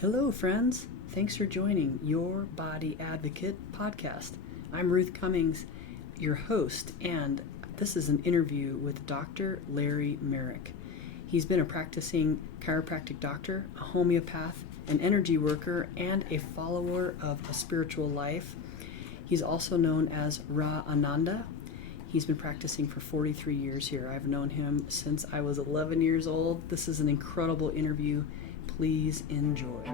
Hello, friends. Thanks for joining Your Body Advocate podcast. I'm Ruth Cummings, your host, and this is an interview with Dr. Larry Marrich. He's been a practicing chiropractic doctor, a homeopath, an energy worker, and a follower of a spiritual life. He's also known as Ra Ananda. He's been practicing for 43 years here. I've known him since I was 11 years old. This is an incredible interview. Please enjoy.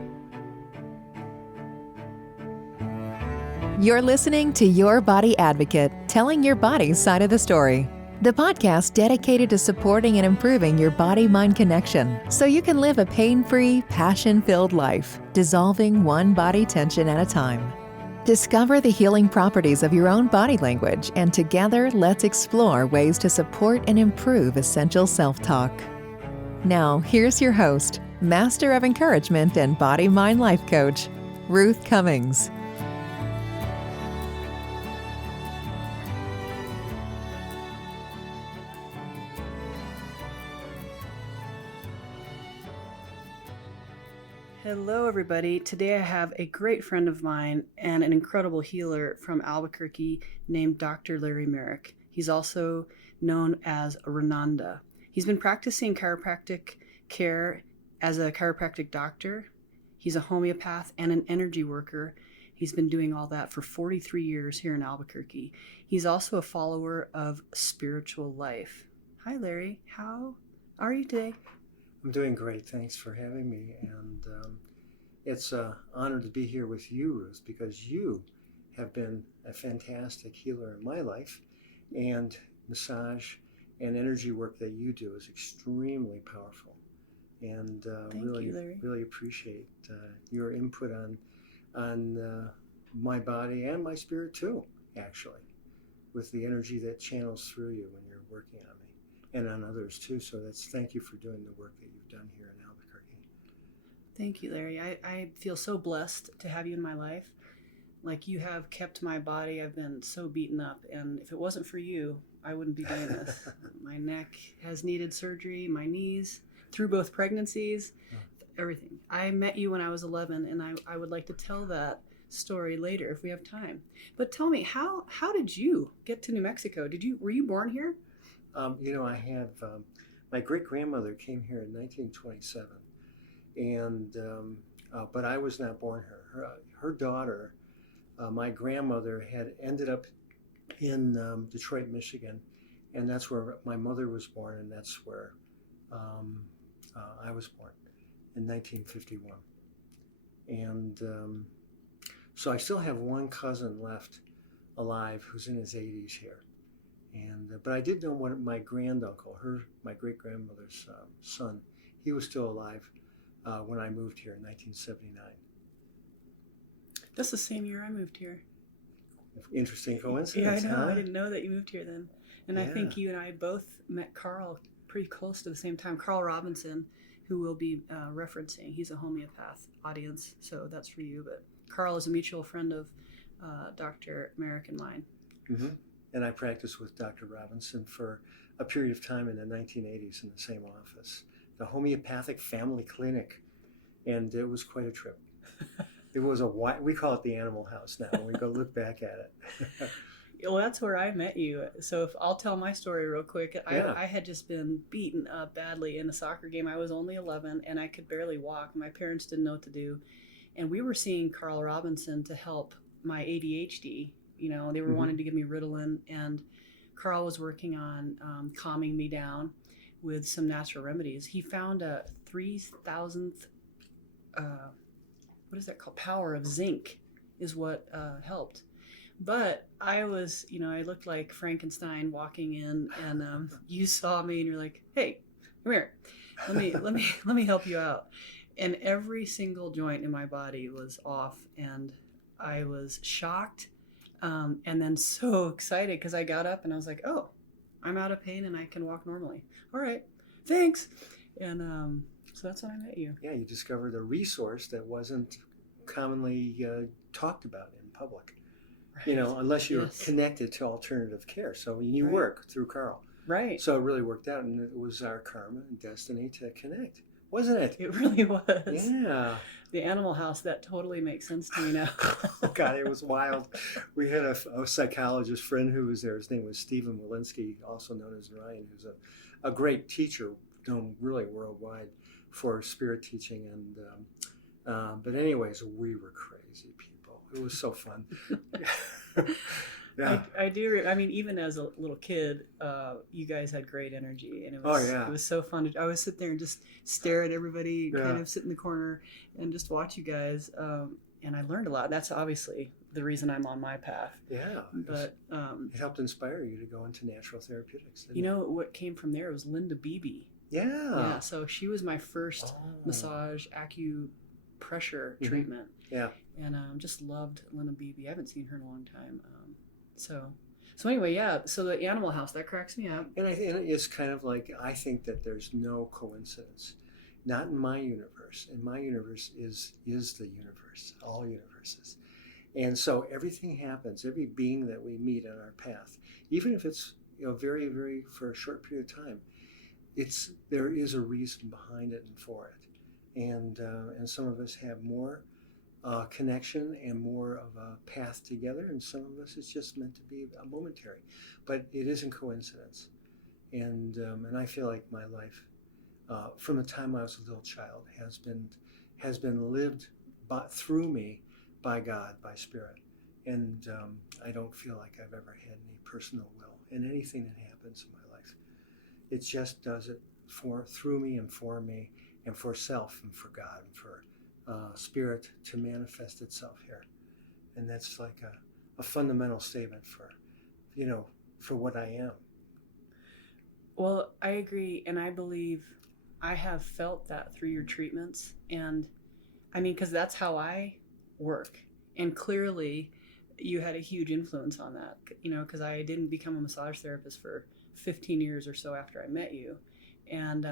You're listening to Your Body Advocate, telling your body's side of the story. The podcast dedicated to supporting and improving your body-mind connection so you can live a pain-free, passion-filled life, dissolving one body tension at a time. Discover the healing properties of your own body language, and together let's explore ways to support and improve essential self-talk. Now, here's your host, Master of Encouragement and Body-Mind Life Coach, Ruth Cummings. Hello, everybody. Today I have a great friend of mine and an incredible healer from Albuquerque named Dr. Larry Marrich. He's also known as Ra Ananda. He's been practicing chiropractic care as a chiropractic doctor. He's a homeopath and an energy worker. He's been doing all that for 43 years here in Albuquerque. He's also a follower of spiritual life. Hi, Larry. How are you today? I'm doing great. Thanks for having me. And it's an honor to be here with you, Ruth, because you have been a fantastic healer in my life. And massage and energy work that you do is extremely powerful. And really appreciate your input on my body and my spirit too, actually, with the energy that channels through you when you're working on me and on others too. So thank you for doing the work that you've done here in Albuquerque. Thank you, Larry. I feel so blessed to have you in my life. Like, you have kept my body. I've been so beaten up, and if it wasn't for you, I wouldn't be doing this. My neck has needed surgery, my knees, through both pregnancies, everything. I met you when I was 11, and I would like to tell that story later if we have time. But tell me, how did you get to New Mexico? Were you born here? I have my great-grandmother came here in 1927, and but I was not born here. Her daughter, my grandmother, had ended up in Detroit, Michigan, and that's where my mother was born, and that's where I was born in 1951. And so I still have one cousin left alive who's in his 80s here. And but I did know my granduncle, my great-grandmother's son. He was still alive when I moved here in 1979. That's the same year I moved here. Interesting coincidence. Yeah, I know. Huh? I didn't know that you moved here then. And Yeah. I think you and I both met Carl pretty close to the same time. Carl Robinson, who we'll be referencing. He's a homeopath audience, so that's for you. But Carl is a mutual friend of Dr. Marrich and mine. Mm-hmm. And I practiced with Dr. Robinson for a period of time in the 1980s in the same office, the Homeopathic Family Clinic, and it was quite a trip. It was we call it the Animal House now when we go look back at it. Well, that's where I met you. So if I'll tell my story real quick. Yeah. I had just been beaten up badly in a soccer game. I was only 11 and I could barely walk. My parents didn't know what to do. And we were seeing Carl Robinson to help my ADHD. They were wanting to give me Ritalin, and Carl was working on calming me down with some natural remedies. He found a 3,000th, what is that called? Power of zinc is what helped. But I was, I looked like Frankenstein walking in, and you saw me and you're like, "Hey, come here. Let me help you out." And every single joint in my body was off, and I was shocked. And then so excited because I got up and I was like, "Oh, I'm out of pain and I can walk normally. All right, thanks." And so that's when I met you. Yeah, you discovered a resource that wasn't commonly talked about in public, Right. Unless you're Yes. connected to alternative care. So you Right. work through Carl. Right. So it really worked out, and it was our karma and destiny to connect, wasn't it? It really was. Yeah. the animal house, that totally makes sense to me now. Oh God, it was wild. We had a psychologist friend who was there. His name was Stephen Walensky, also known as Ryan, who's a great teacher, known really worldwide for spirit teaching. And but anyways, we were crazy people. It was so fun. Yeah. I do. I mean, even as a little kid, you guys had great energy, and Oh yeah. it was so fun. I would sit there and just stare at everybody, Yeah. kind of sit in the corner, and just watch you guys. And I learned a lot. That's obviously the reason I'm on my path. Yeah. But it helped inspire you to go into natural therapeutics. you know what came from there was Linda Beebe. Yeah. Yeah. So she was my first massage acupressure treatment. Yeah. And just loved Linda Beebe. I haven't seen her in a long time. So anyway, yeah. So the animal house, that cracks me up. And it's kind of like, I think that there's no coincidence. Not in my universe. In my universe is the universe, all universes. And so everything happens, every being that we meet on our path, even if it's very, very for a short period of time, there is a reason behind it and for it. And some of us have more connection and more of a path together, and some of us it's just meant to be a momentary, but it isn't coincidence. And I feel like my life, from the time I was a little child, has been lived through me by God, by Spirit, and I don't feel like I've ever had any personal will in anything that happens in my life. It just does it through me, and for self, and for God, and for Spirit to manifest itself here. And that's like a fundamental statement for what I am. Well, I agree, and I believe I have felt that through your treatments, and I mean, because that's how I work, and clearly you had a huge influence on that, because I didn't become a massage therapist for 15 years or so after I met you, and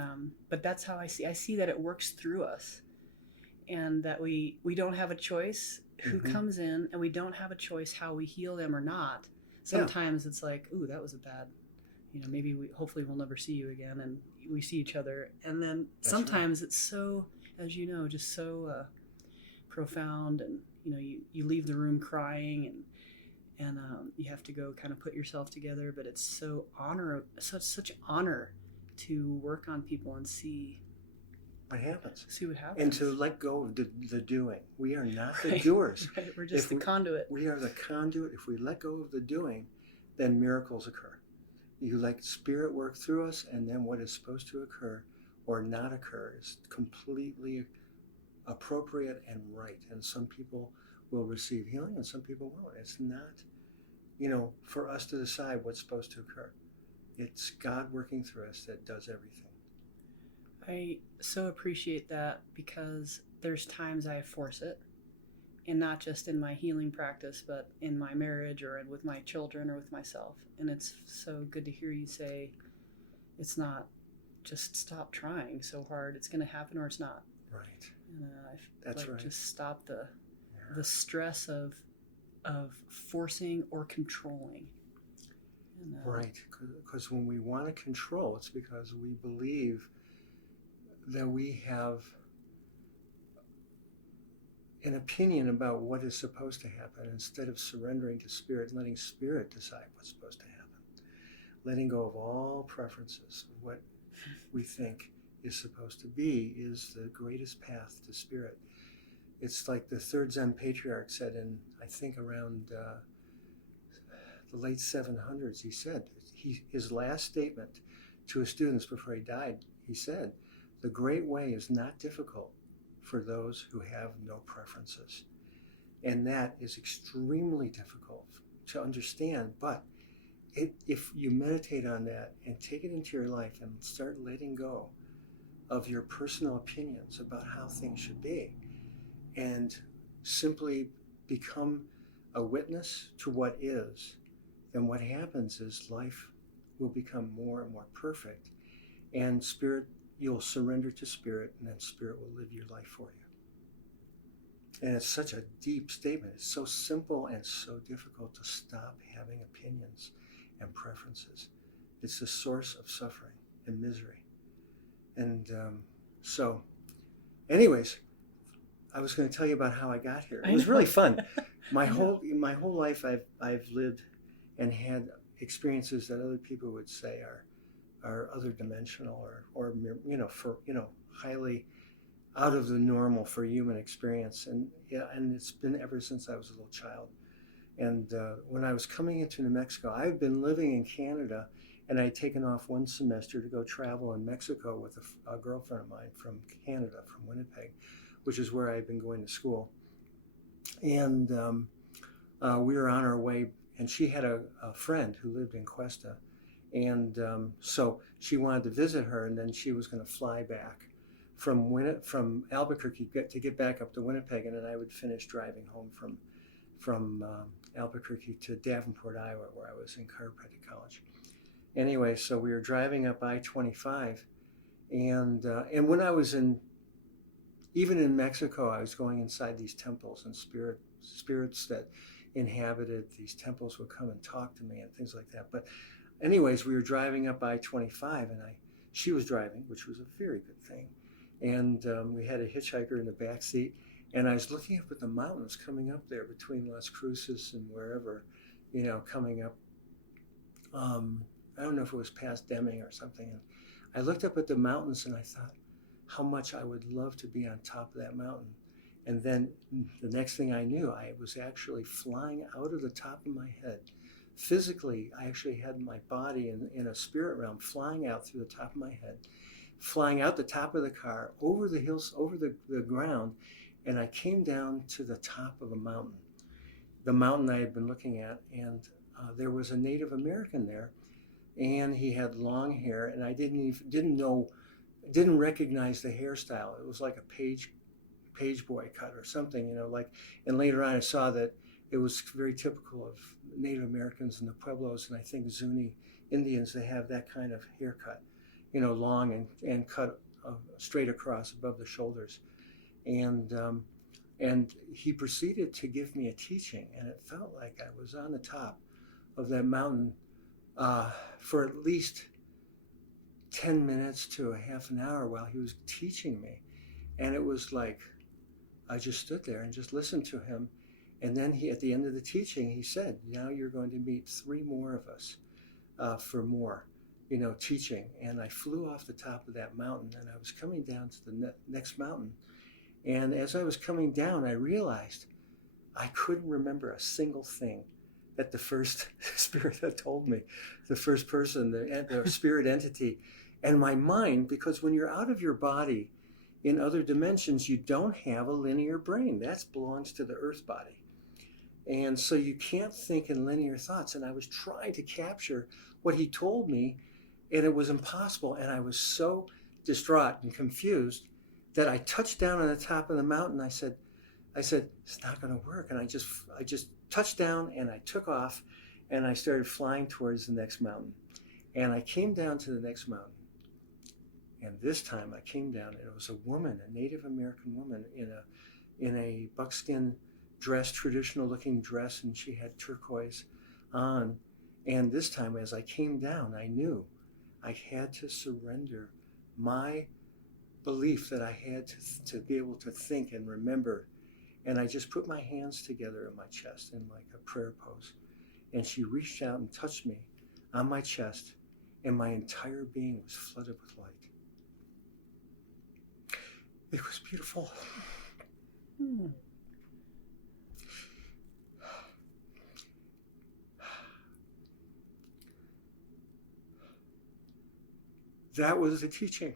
but that's how I see that it works through us. And that we don't have a choice who comes in, and we don't have a choice how we heal them or not. Sometimes it's like, ooh, that was a bad, maybe hopefully we'll never see you again, and we see each other. And then sometimes it's so, as you know, just so profound, and you leave the room crying, and you have to go kind of put yourself together. But it's such honor to work on people and see what happens. See what happens. And to let go of the doing. We are not the doers. Right. We're just the conduit. We are the conduit. If we let go of the doing, then miracles occur. You let Spirit work through us, and then what is supposed to occur or not occur is completely appropriate and right. And some people will receive healing, and some people won't. It's not, for us to decide what's supposed to occur. It's God working through us that does everything. I so appreciate that, because there's times I force it, and not just in my healing practice, but in my marriage or with my children or with myself. And it's so good to hear you say it's not just stop trying so hard. It's going to happen or it's not. Right. And That's right. Just stop the stress of forcing or controlling. And, right. Because when we want to control, it's because we believe that we have an opinion about what is supposed to happen, instead of surrendering to Spirit and letting Spirit decide what's supposed to happen. Letting go of all preferences of what we think is supposed to be is the greatest path to Spirit. It's like the third Zen patriarch said in, I think, around the late 700s, he said, his last statement to his students before he died, he said, "The great way is not difficult for those who have no preferences." And that is extremely difficult to understand. But if you meditate on that and take it into your life and start letting go of your personal opinions about how things should be, and simply become a witness to what is, then what happens is life will become more and more perfect. And Spirit, you'll surrender to Spirit, and then Spirit will live your life for you. And it's such a deep statement. It's so simple and so difficult to stop having opinions and preferences. It's the source of suffering and misery. And so, anyways, I was going to tell you about how I got here. I It was know. really fun. My I know. whole life, I've lived and had experiences that other people would say are other dimensional or highly out of the normal for human experience. And yeah, and it's been ever since I was a little child. And when I was coming into New Mexico, I've been living in Canada, and I'd taken off one semester to go travel in Mexico with a girlfriend of mine from Canada, from Winnipeg, which is where I'd been going to school. And we were on our way, and she had a friend who lived in Cuesta. And so she wanted to visit her, and then she was going to fly back from Albuquerque to get back up to Winnipeg, and then I would finish driving home from Albuquerque to Davenport, Iowa, where I was in chiropractic college. Anyway, so we were driving up I-25, and when I was even in Mexico, I was going inside these temples, and spirits that inhabited these temples would come and talk to me and things like that. But anyways, we were driving up I-25, and she was driving, which was a very good thing. And we had a hitchhiker in the back seat, and I was looking up at the mountains coming up there between Las Cruces and wherever, coming up. I don't know if it was past Deming or something. And I looked up at the mountains, and I thought how much I would love to be on top of that mountain. And then the next thing I knew, I was actually flying out of the top of my head. Physically, I actually had my body in a spirit realm flying out through the top of my head, flying out the top of the car, over the hills, over the ground, and I came down to the top of a mountain, the mountain I had been looking at, and there was a Native American there, and he had long hair, and I didn't recognize the hairstyle. It was like a page boy cut or something, and later on I saw that it was very typical of Native Americans and the Pueblos, and I think Zuni Indians, they have that kind of haircut, long and cut straight across above the shoulders. And he proceeded to give me a teaching, and it felt like I was on the top of that mountain for at least 10 minutes to a half an hour while he was teaching me. And it was like I just stood there and just listened to him. And then at the end of the teaching, he said, now you're going to meet 3 more of us for more, teaching. And I flew off the top of that mountain, and I was coming down to the next mountain. And as I was coming down, I realized I couldn't remember a single thing that the first spirit had told me, the first person, the spirit entity. And my mind, because when you're out of your body in other dimensions, you don't have a linear brain. That belongs to the earth body. And so you can't think in linear thoughts. And I was trying to capture what he told me, and it was impossible. And I was so distraught and confused that I touched down on the top of the mountain. I said, it's not going to work. And I just touched down, and I took off, and I started flying towards the next mountain. And I came down to the next mountain. And this time I came down, and it was a woman, a Native American woman in a buckskin dress, traditional looking dress, and she had turquoise on. And this time as I came down, I knew I had to surrender my belief that I had to be able to think and remember. And I just put my hands together in my chest in like a prayer pose. And she reached out and touched me on my chest, and my entire being was flooded with light. It was beautiful. That was the teaching.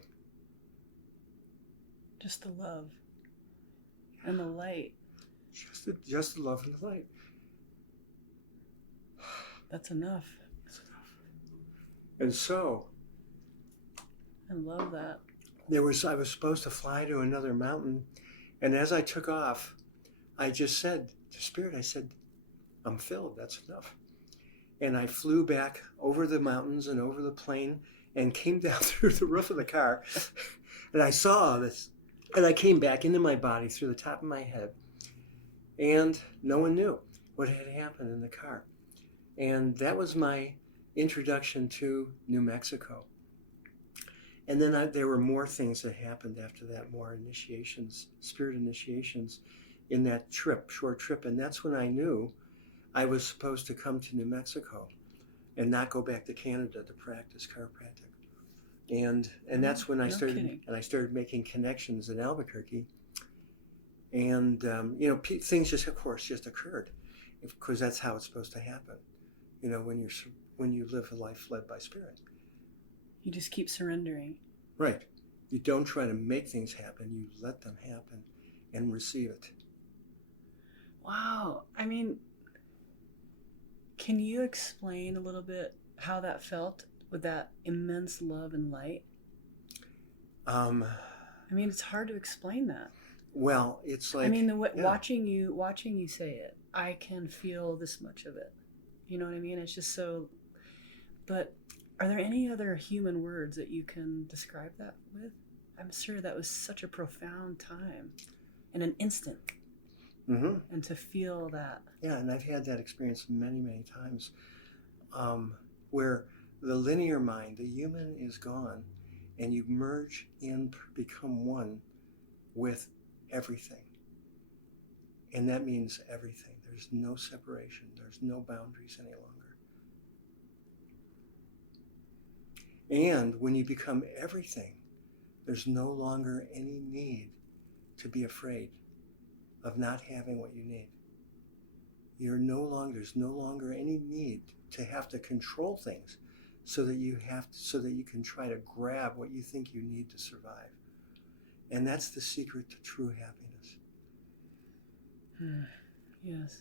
Just the love and the light. Just the love and the light. That's enough. And so, I love that. I was supposed to fly to another mountain, and as I took off, I just said to Spirit, I said, I'm filled, that's enough. And I flew back over the mountains and over the plain and came down through the roof of the car, and I saw this, and I came back into my body through the top of my head, and no one knew what had happened in the car. And that was my introduction to New Mexico. And then there were more things that happened after that, more initiations, spirit initiations in that trip, short trip. And that's when I knew I was supposed to come to New Mexico and not go back to Canada to practice chiropractic. And that's when I started making connections in Albuquerque. And, things just, of course, just occurred, because that's how it's supposed to happen, when you live a life led by spirit. You just keep surrendering. Right. You don't try to make things happen. You let them happen and receive it. Wow. I mean, can you explain a little bit how that felt with that immense love and light? I mean, it's hard to explain that. Well, it's like... watching you say it, I can feel this much of it. You know what I mean? It's just so... But are there any other human words that you can describe that with? I'm sure that was such a profound time in an instant. Mm-hmm. And to feel that. Yeah, and I've had that experience many, many times, where the linear mind, the human, is gone, and you merge in, become one with everything. And that means everything. There's no separation. There's no boundaries any longer. And when you become everything, there's no longer any need to be afraid of not having what you need. There's no longer any need to have to control things so that you can try to grab what you think you need to survive. And that's the secret to true happiness. Yes.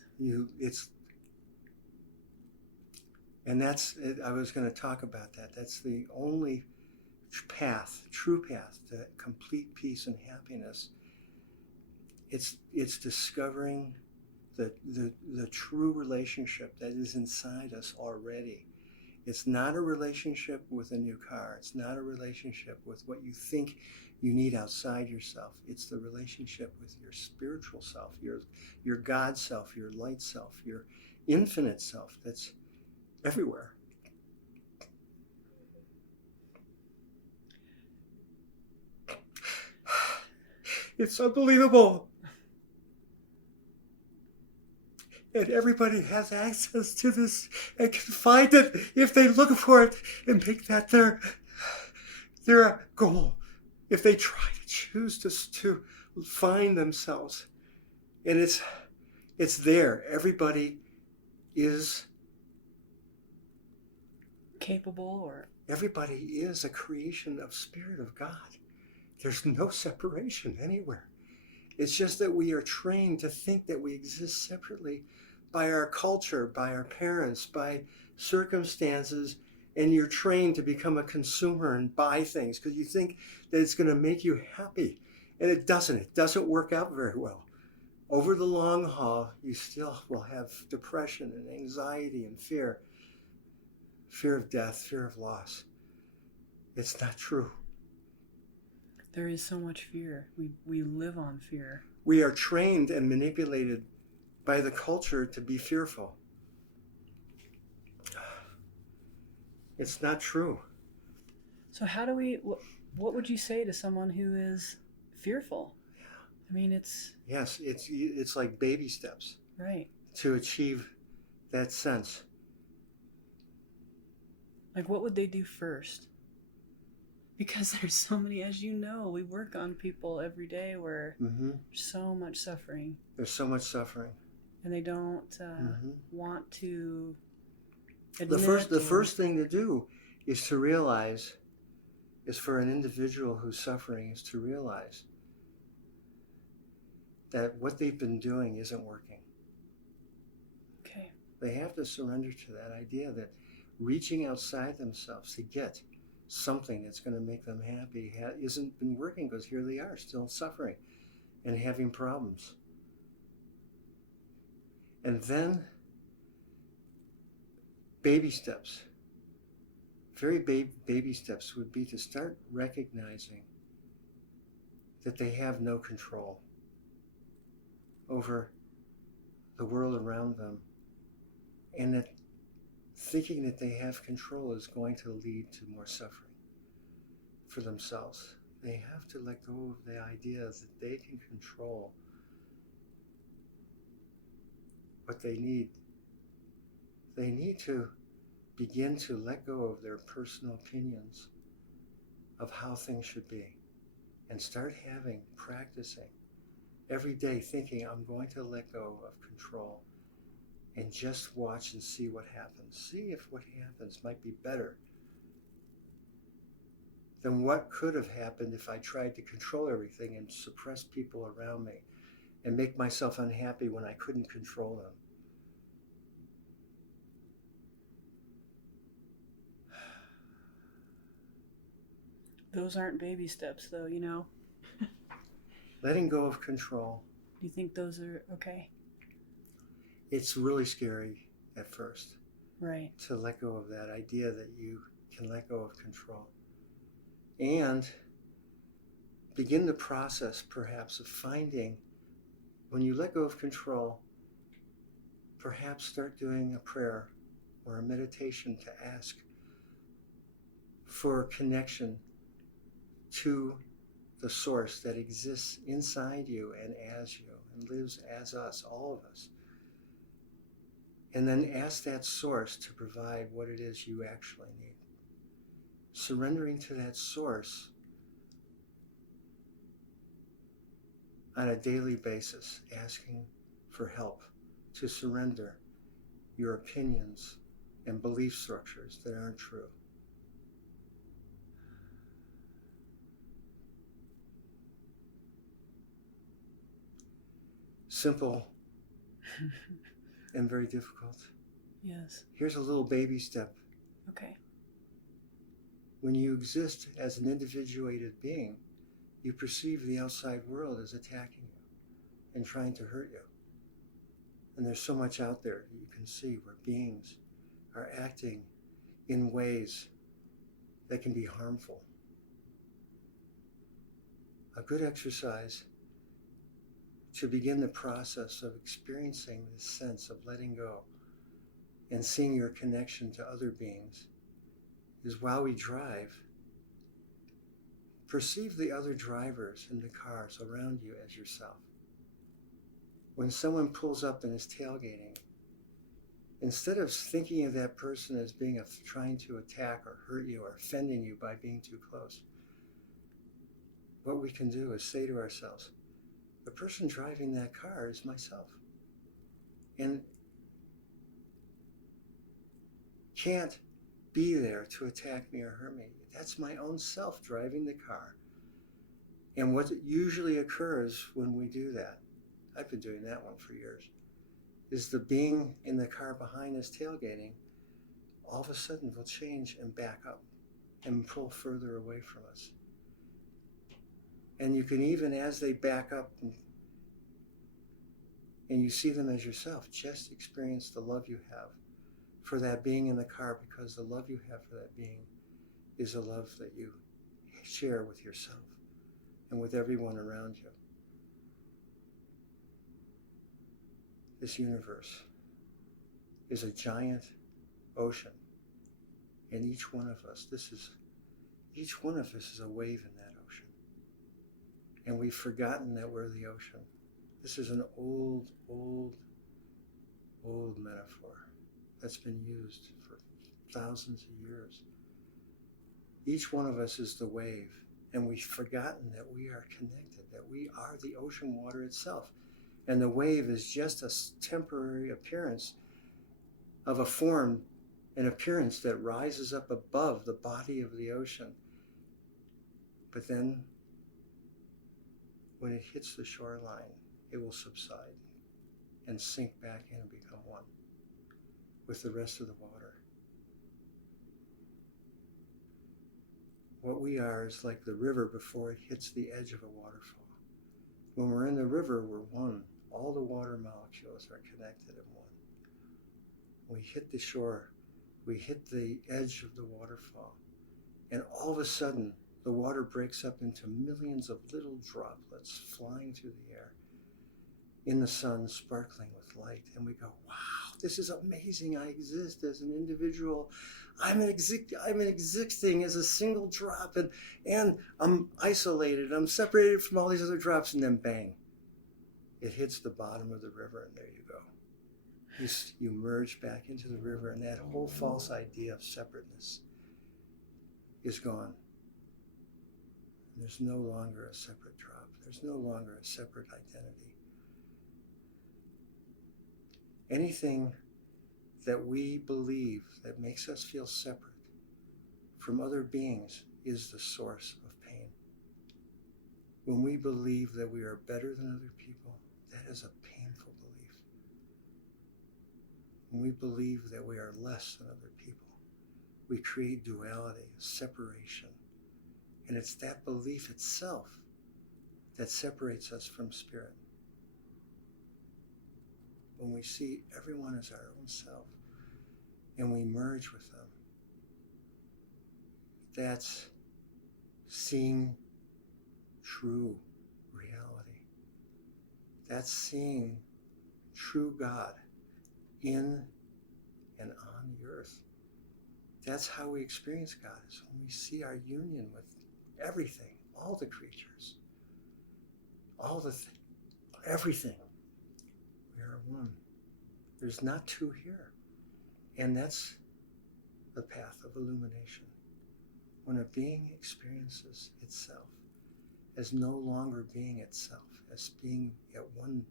And that's it. I was going to talk about that. That's the only true path to complete peace and happiness. It's discovering the true relationship that is inside us already. It's not a relationship with a new car. It's not a relationship with what you think you need outside yourself. It's the relationship with your spiritual self, your God self, your light self, your infinite self that's everywhere. It's unbelievable. And everybody has access to this and can find it if they look for it and make that their goal. If they try to choose to find themselves. And it's there. Everybody is capable, or everybody is a creation of Spirit of God. There's no separation anywhere. It's just that we are trained to think that we exist separately by our culture, by our parents, by circumstances, and you're trained to become a consumer and buy things because you think that it's going to make you happy. And it doesn't. It doesn't work out very well. Over the long haul, you still will have depression and anxiety and fear of death, fear of loss. It's not true. There is so much fear. We live on fear. We are trained and manipulated by the culture to be fearful. It's not true. So how do we, what would you say to someone who is fearful? I mean, it's... Yes, it's like baby steps. Right. To achieve that sense. Like, what would they do first? Because there's so many, as you know, we work on people every day where there's so much suffering. There's so much suffering. And they don't want to admit. The first thing to do is to realize, is for an individual who's suffering, is to realize that what they've been doing isn't working. Okay. They have to surrender to that idea that reaching outside themselves to get something that's going to make them happy isn't been working, because here they are still suffering and having problems. And then baby steps, very baby steps would be to start recognizing that they have no control over the world around them, and that thinking that they have control is going to lead to more suffering. for themselves. They have to let go of the idea that they can control what they need. They need to begin to let go of their personal opinions of how things should be and start practicing every day, thinking, I'm going to let go of control and just watch and see what happens. See if what happens might be better than what could have happened if I tried to control everything and suppress people around me and make myself unhappy when I couldn't control them. Those aren't baby steps, though, you know. Letting go of control. Do you think those are okay? It's really scary at first. Right. To let go of that idea that you can let go of control. And begin the process, perhaps, of finding, when you let go of control, perhaps start doing a prayer or a meditation to ask for connection to the source that exists inside you and as you and lives as us, all of us. And then ask that source to provide what it is you actually need. Surrendering to that source on a daily basis, asking for help to surrender your opinions and belief structures that aren't true. Simple and very difficult. Yes. Here's a little baby step. Okay. When you exist as an individuated being, you perceive the outside world as attacking you and trying to hurt you. And there's so much out there that you can see where beings are acting in ways that can be harmful. A good exercise to begin the process of experiencing this sense of letting go and seeing your connection to other beings is, while we drive, perceive the other drivers in the cars around you as yourself. When someone pulls up and is tailgating, instead of thinking of that person as being trying to attack or hurt you or offending you by being too close, what we can do is say to ourselves, the person driving that car is myself, and can't be there to attack me or hurt me. That's my own self driving the car. And what usually occurs when we do that, I've been doing that one for years, is the being in the car behind us tailgating all of a sudden will change and back up and pull further away from us. And you can, even as they back up and you see them as yourself, just experience the love you have for that being in the car, because the love you have for that being is a love that you share with yourself and with everyone around you. This universe is a giant ocean, and each one of us is a wave in that ocean. And we've forgotten that we're the ocean. This is an old metaphor that's been used for thousands of years. Each one of us is the wave, and we've forgotten that we are connected, that we are the ocean water itself. And the wave is just a temporary appearance of a form, an appearance that rises up above the body of the ocean. But then, when it hits the shoreline, it will subside and sink back in and become one with the rest of the water. What we are is like the river before it hits the edge of a waterfall. When we're in the river, we're one. All the water molecules are connected in one. When we hit the shore, we hit the edge of the waterfall, and all of a sudden, the water breaks up into millions of little droplets flying through the air. in the sun sparkling with light. And we go, wow, this is amazing. I exist as an individual. I'm existing as a single drop, and I'm isolated. I'm separated from all these other drops, and then bang, it hits the bottom of the river, and there you go. You merge back into the river, and that whole false idea of separateness is gone. There's no longer a separate drop. There's no longer a separate identity. Anything that we believe that makes us feel separate from other beings is the source of pain. When we believe that we are better than other people, that is a painful belief. When we believe that we are less than other people, we create duality, separation. And it's that belief itself that separates us from spirit. When we see everyone as our own self and we merge with them, that's seeing true reality. That's seeing true God in and on the earth. That's how we experience God, is when we see our union with everything, all the creatures, everything. We are one. There's not two here. And that's the path of illumination. When a being experiences itself as no longer being itself, as being at one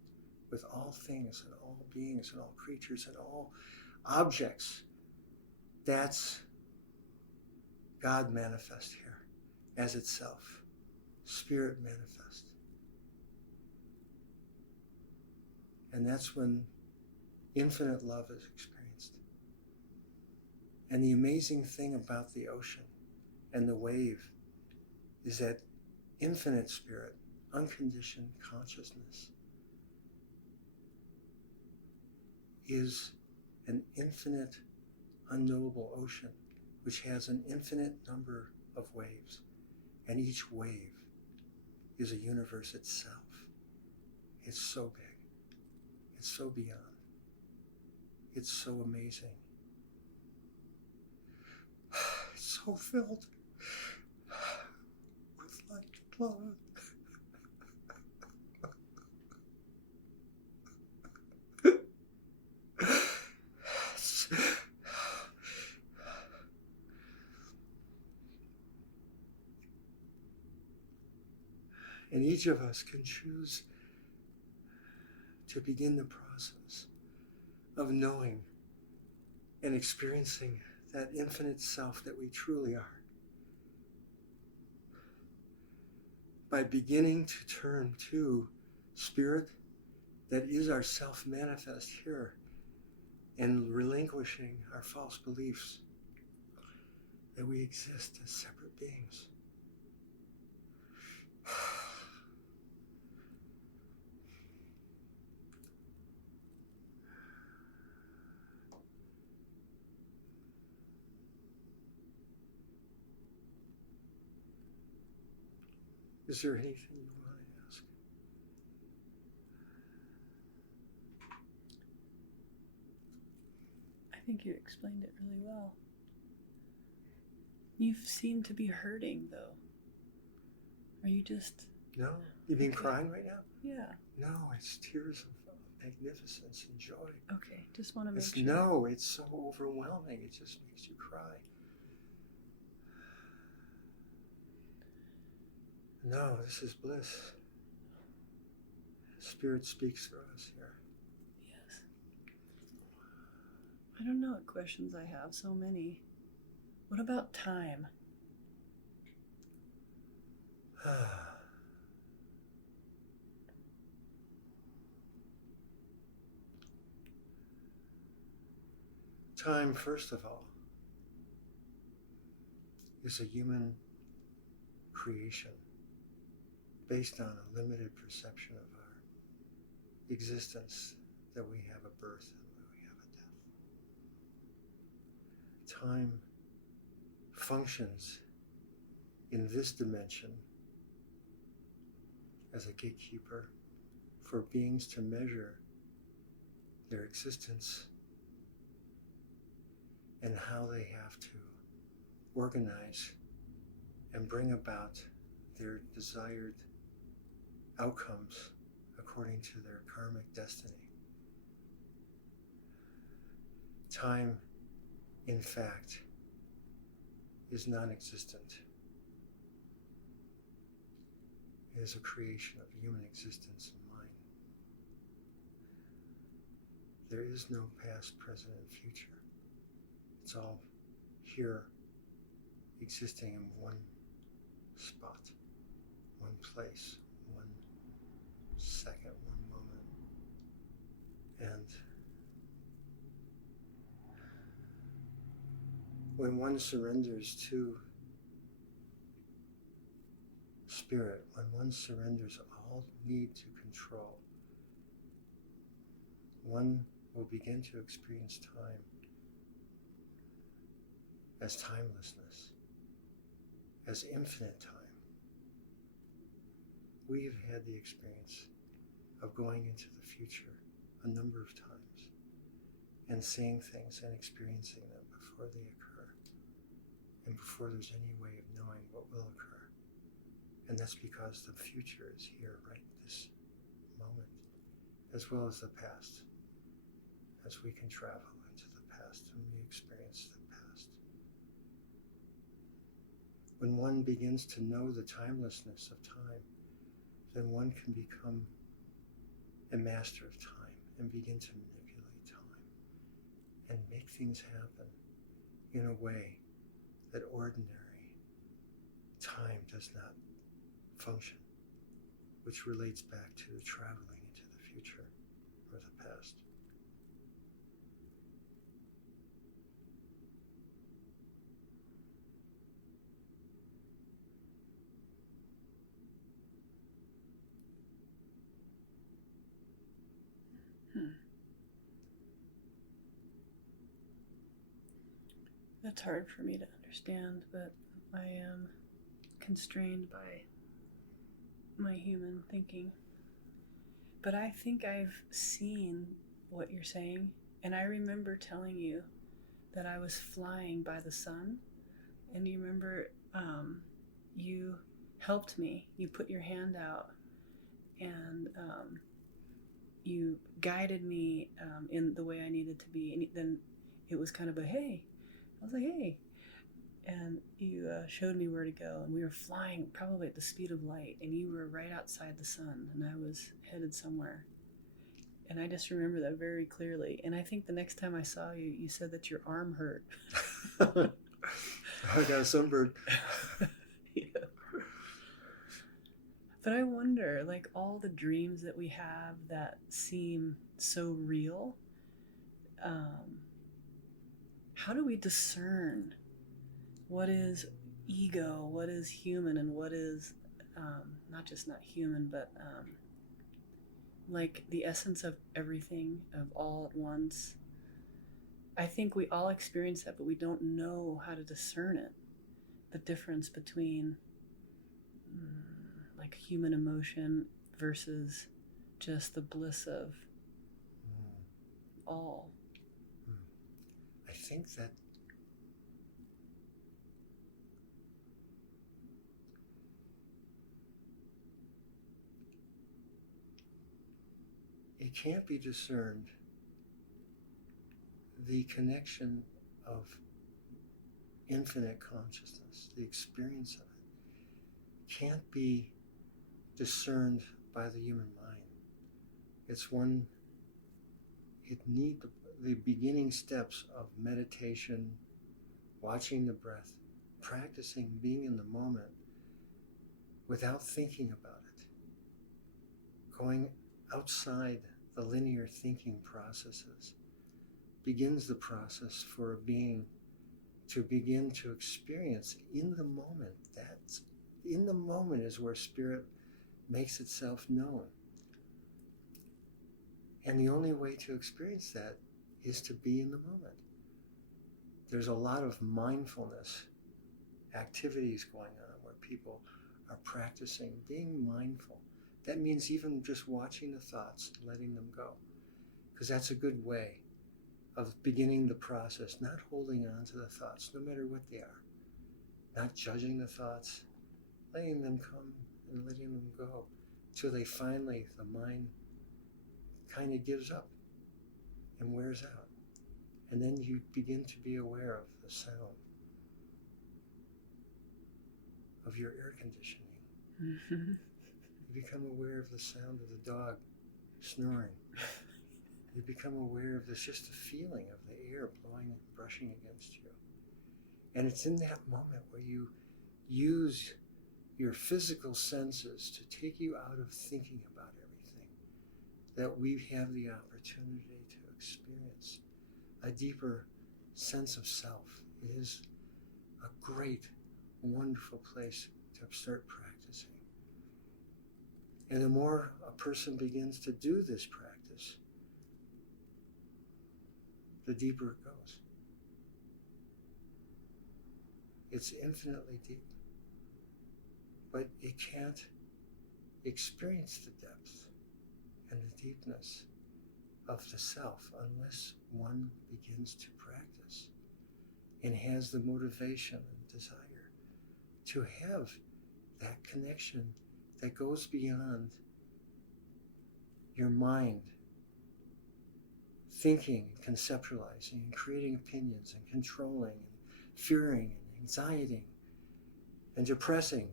with all things and all beings and all creatures and all objects, that's God manifest here as itself, spirit manifest. And that's when infinite love is experienced. And the amazing thing about the ocean and the wave is that infinite spirit, unconditioned consciousness, is an infinite, unknowable ocean, which has an infinite number of waves. And each wave is a universe itself. It's so big. It's so beyond. It's so amazing. It's so filled with light and love. And each of us can choose to begin the process of knowing and experiencing that infinite self that we truly are, by beginning to turn to spirit that is our self manifest here, and relinquishing our false beliefs that we exist as separate beings. Is there anything you want to ask? I think you explained it really well. You seem to be hurting, though. Are you just... No? You mean crying right now? Yeah. No, it's tears of magnificence and joy. Okay, just want to make sure. No, it's so overwhelming. It just makes you cry. No, this is bliss. Spirit speaks through us here. Yes. I don't know what questions I have, so many. What about time? Time, first of all, is a human creation based on a limited perception of our existence, that we have a birth and that we have a death. Time functions in this dimension as a gatekeeper for beings to measure their existence and how they have to organize and bring about their desired outcomes according to their karmic destiny. Time, in fact, is non-existent. It is a creation of human existence and mind. There is no past, present, and future. It's all here, existing in one spot, one place, one second, one moment. And when one surrenders to spirit, when one surrenders all need to control, one will begin to experience time as timelessness, as infinite time. We've had the experience of going into the future a number of times and seeing things and experiencing them before they occur and before there's any way of knowing what will occur. And that's because the future is here right this moment, as well as the past, as we can travel into the past and we experience the past. When one begins to know the timelessness of time, then one can become a master of time and begin to manipulate time and make things happen in a way that ordinary time does not function, which relates back to traveling into the future or the past. That's hard for me to understand, but I am constrained by my human thinking. But I think I've seen what you're saying, and I remember telling you that I was flying by the sun, and you remember you helped me. You put your hand out, and you guided me in the way I needed to be. And then it was kind of a hey. I was like, hey. And you showed me where to go. And we were flying probably at the speed of light. And you were right outside the sun. And I was headed somewhere. And I just remember that very clearly. And I think the next time I saw you, you said that your arm hurt. I got a sunburn. Yeah. But I wonder, like all the dreams that we have that seem so real, how do we discern what is ego, what is human, and what is not just not human, but like the essence of everything, of all at once? I think we all experience that, but we don't know how to discern it. The difference between like human emotion versus just the bliss of all. I think that it can't be discerned, the connection of infinite consciousness, the experience of it, can't be discerned by the human mind. It's one, it needs the beginning steps of meditation, watching the breath, practicing being in the moment without thinking about it, going outside the linear thinking processes, begins the process for a being to begin to experience in the moment. That's in the moment is where spirit makes itself known. And the only way to experience that is to be in the moment. There's a lot of mindfulness activities going on where people are practicing being mindful. That means even just watching the thoughts and letting them go, because that's a good way of beginning the process, not holding on to the thoughts, no matter what they are, not judging the thoughts, letting them come and letting them go, till they finally, the mind kind of gives up and wears out. And then you begin to be aware of the sound of your air conditioning. Mm-hmm. You become aware of the sound of the dog snoring. You become aware of this, just the feeling of the air blowing and brushing against you. And it's in that moment where you use your physical senses to take you out of thinking about everything, that we have the opportunity to experience a deeper sense of self. It is a great, wonderful place to start practicing. And the more a person begins to do this practice, the deeper it goes. It's infinitely deep, but it can't experience the depth and the deepness of the self unless one begins to practice and has the motivation and desire to have that connection that goes beyond your mind thinking and conceptualizing and creating opinions and controlling and fearing and anxiety and depressing.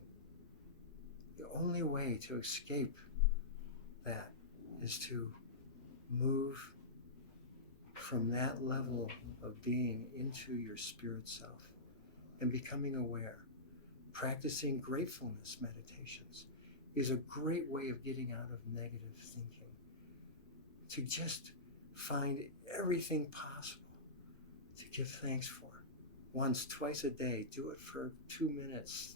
The only way to escape that is to move from that level of being into your spirit self and becoming aware. Practicing gratefulness meditations is a great way of getting out of negative thinking, to just find everything possible to give thanks for. Once, twice a day, do it for 2 minutes.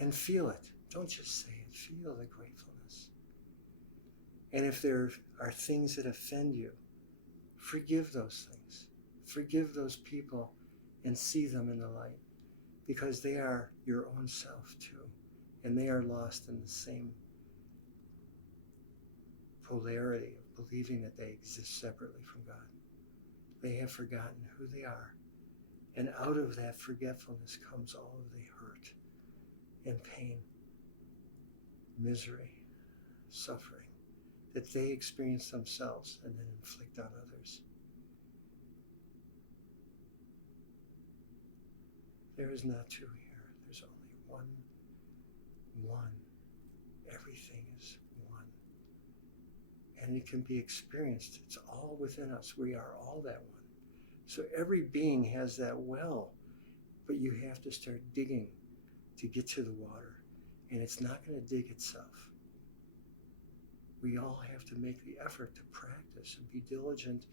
And feel it. Don't just say it, feel the gratefulness. And if there are things that offend you, forgive those things. Forgive those people and see them in the light, because they are your own self too, and they are lost in the same polarity of believing that they exist separately from God. They have forgotten who they are, and out of that forgetfulness comes all of the hurt and pain, misery, suffering that they experience themselves and then inflict on others. There is not two here. There's only one. Everything is one. And it can be experienced. It's all within us. We are all that one. So every being has that well, but you have to start digging to get to the water. And it's not going to dig itself. We all have to make the effort to practice and be diligent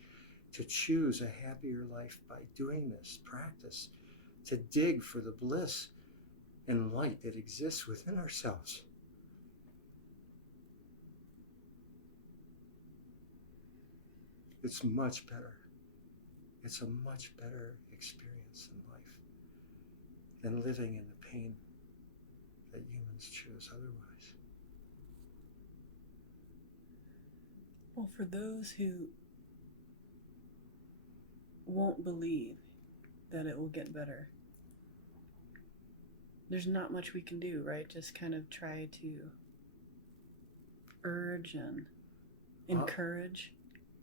to choose a happier life by doing this practice, to dig for the bliss and light that exists within ourselves. It's much better. It's a much better experience in life than living in the pain that humans choose otherwise. Well, for those who won't believe that it will get better, there's not much we can do, right? Just kind of try to urge and encourage.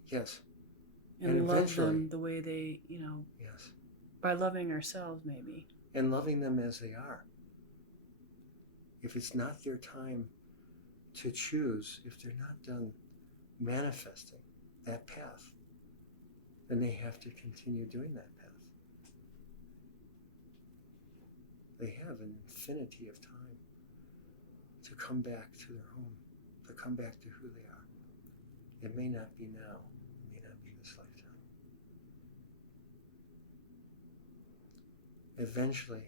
Yes. And love them the way they, yes, by loving ourselves maybe. And loving them as they are. If it's not their time to choose, if they're not done manifesting that path, then they have to continue doing that path. They have an infinity of time to come back to their home, to come back to who they are. It may not be now, it may not be this lifetime. Eventually,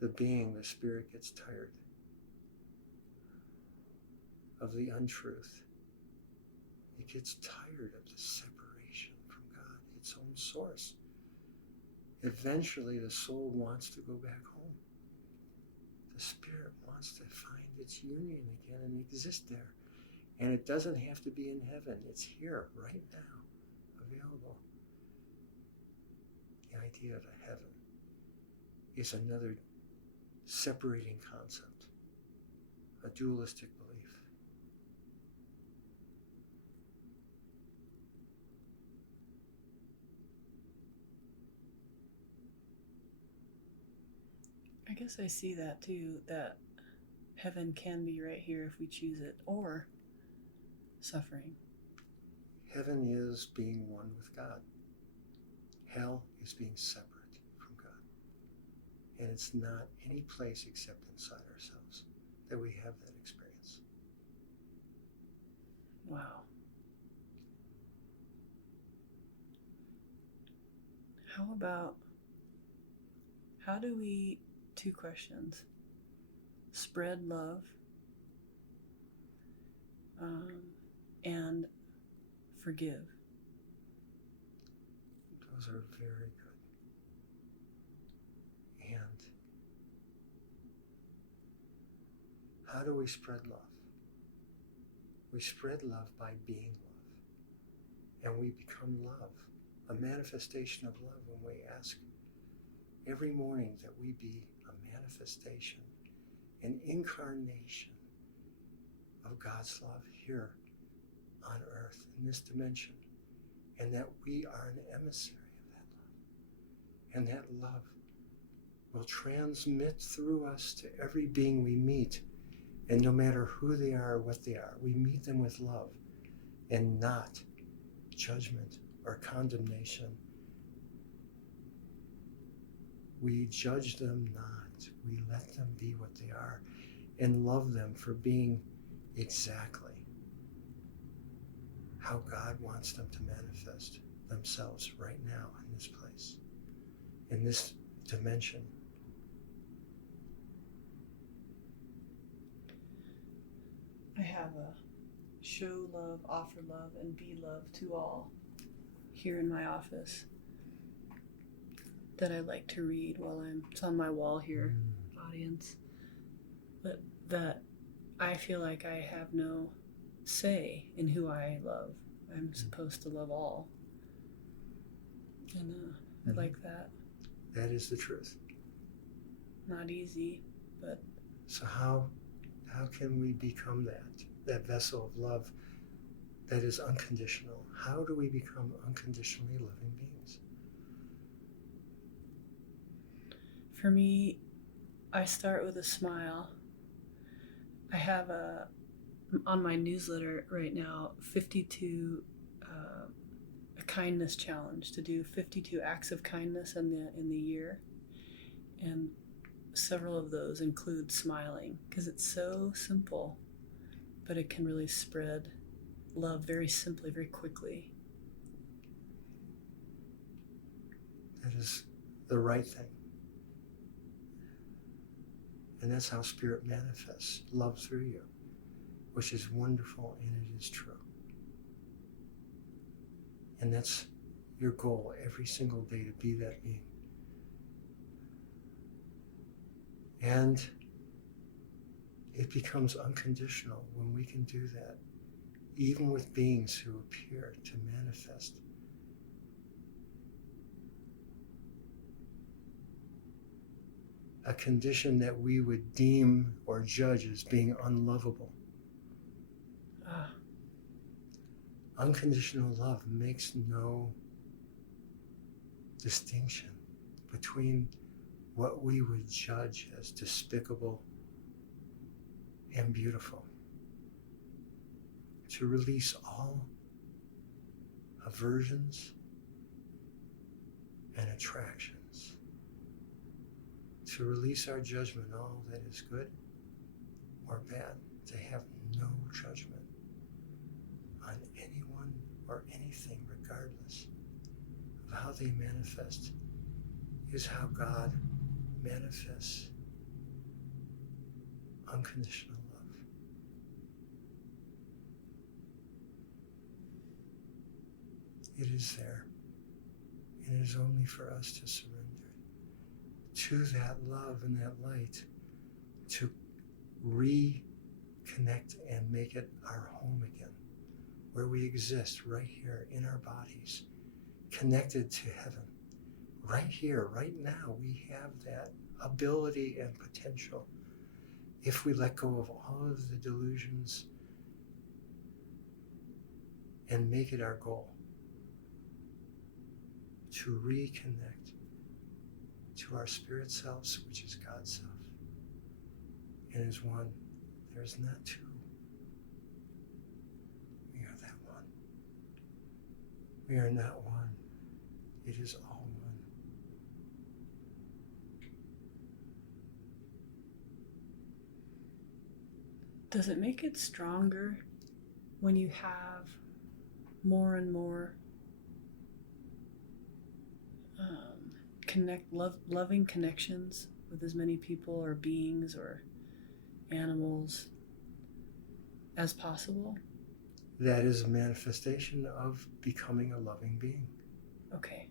the being, the spirit, gets tired of the untruth. It gets tired of the separation from God, its own source. Eventually, the soul wants to go back home. The Spirit wants to find its union again and exist there. And it doesn't have to be in heaven. It's here, right now, available. The idea of a heaven is another separating concept, a dualistic belief. I guess I see that too, that heaven can be right here if we choose it, or suffering. Heaven is being one with God. Hell is being separate from God. And it's not any place except inside ourselves that we have that experience. Wow. How do we, two questions, spread love and forgive? Those are very good. And how do we spread love? We spread love by being love. And we become love, a manifestation of love when we ask every morning that we be a manifestation, an incarnation of God's love here on earth, in this dimension, and that we are an emissary of that love. And that love will transmit through us to every being we meet. And no matter who they are or what they are, we meet them with love and not judgment or condemnation. We judge them not. We let them be what they are and love them for being exactly how God wants them to manifest themselves right now in this place, in this dimension. I have a show love, offer love, and be love to all here in my office that I like to read it's on my wall here, audience. But that I feel like I have no say in who I love. I'm supposed to love all. And I like that. That is the truth. Not easy, but... So how can we become that vessel of love that is unconditional? How do we become unconditionally loving beings? For me, I start with a smile. I have on my newsletter right now, 52, a kindness challenge to do 52 acts of kindness in the year. And several of those include smiling, because it's so simple, but it can really spread love very simply, very quickly. That is the right thing. And that's how Spirit manifests love through you, which is wonderful and it is true. And that's your goal every single day, to be that being. And it becomes unconditional when we can do that, even with beings who appear to manifest a condition that we would deem or judge as being unlovable. Unconditional love makes no distinction between what we would judge as despicable and beautiful. To release all aversions and attractions. To release our judgment, all that is good or bad. To have no judgment on anyone or anything, regardless of how they manifest, is how God manifests unconditional love. It is there, and it is only for us to surrender to that love and that light to reconnect and make it our home again, where we exist right here in our bodies, connected to heaven. Right here, right now, we have that ability and potential if we let go of all of the delusions and make it our goal to reconnect to our spirit selves, which is God's self. And is one. There is not two. We are that one. We are not one. It is all one. Does it make it stronger when you have more and more loving connections with as many people or beings or animals as possible? That is a manifestation of becoming a loving being. Okay.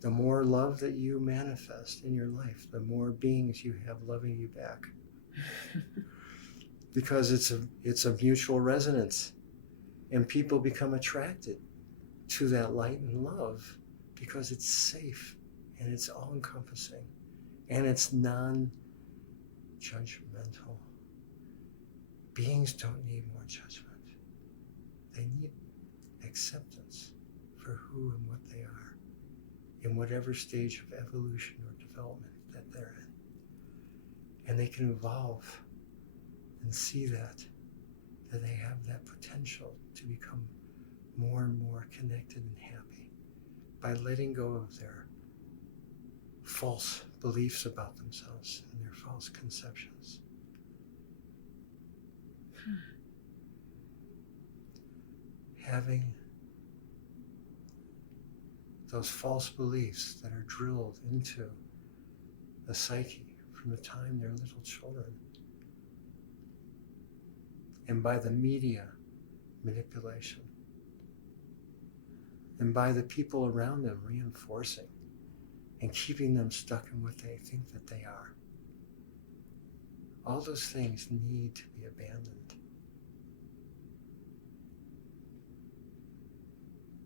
The more love that you manifest in your life, the more beings you have loving you back. Because it's a mutual resonance, and people become attracted to that light and love because it's safe and it's all-encompassing and it's non-judgmental. Beings don't need more judgment. They need acceptance for who and what they are in whatever stage of evolution or development that they're in. And they can evolve and see that they have that potential to become more and more connected and happy by letting go of their false beliefs about themselves and their false conceptions. Having those false beliefs that are drilled into the psyche from the time they're little children, and by the media manipulation, and by the people around them reinforcing and keeping them stuck in what they think that they are. All those things need to be abandoned.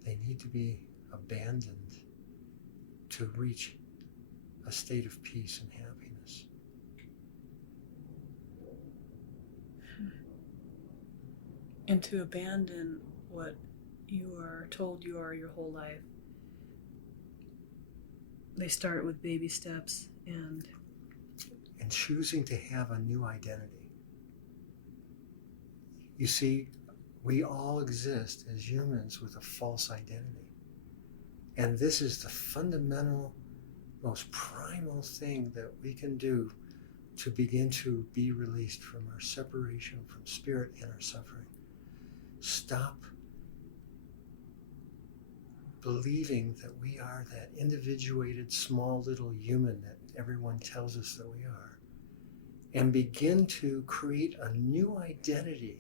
They need to be abandoned to reach a state of peace and happiness. And to abandon what you are told you are your whole life. They start with baby steps and choosing to have a new identity. You see, we all exist as humans with a false identity. And this is the fundamental, most primal thing that we can do to begin to be released from our separation from spirit and our suffering. Stop believing that we are that individuated small little human that everyone tells us that we are, and begin to create a new identity.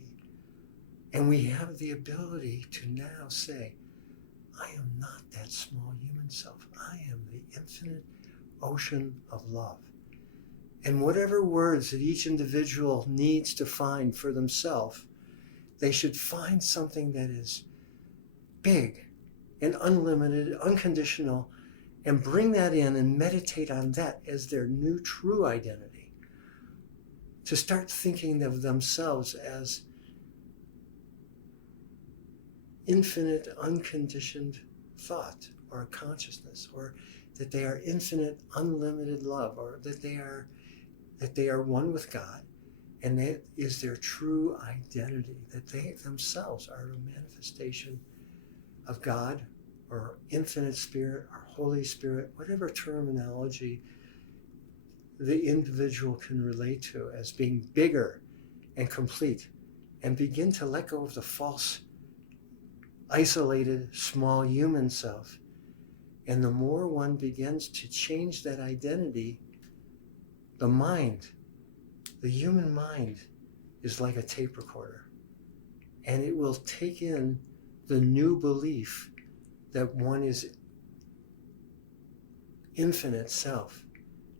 And we have the ability to now say, I am not that small human self. I am the infinite ocean of love. And whatever words that each individual needs to find for themselves, they should find something that is big and unlimited, unconditional, and bring that in and meditate on that as their new true identity. To start thinking of themselves as infinite, unconditioned thought or consciousness, or that they are infinite, unlimited love, or that they are one with God, and that is their true identity, that they themselves are a manifestation of God or infinite spirit or Holy Spirit, whatever terminology the individual can relate to as being bigger and complete, and begin to let go of the false, isolated, small human self. And the more one begins to change that identity, the mind, the human mind, is like a tape recorder. And it will take in the new belief that one is infinite self,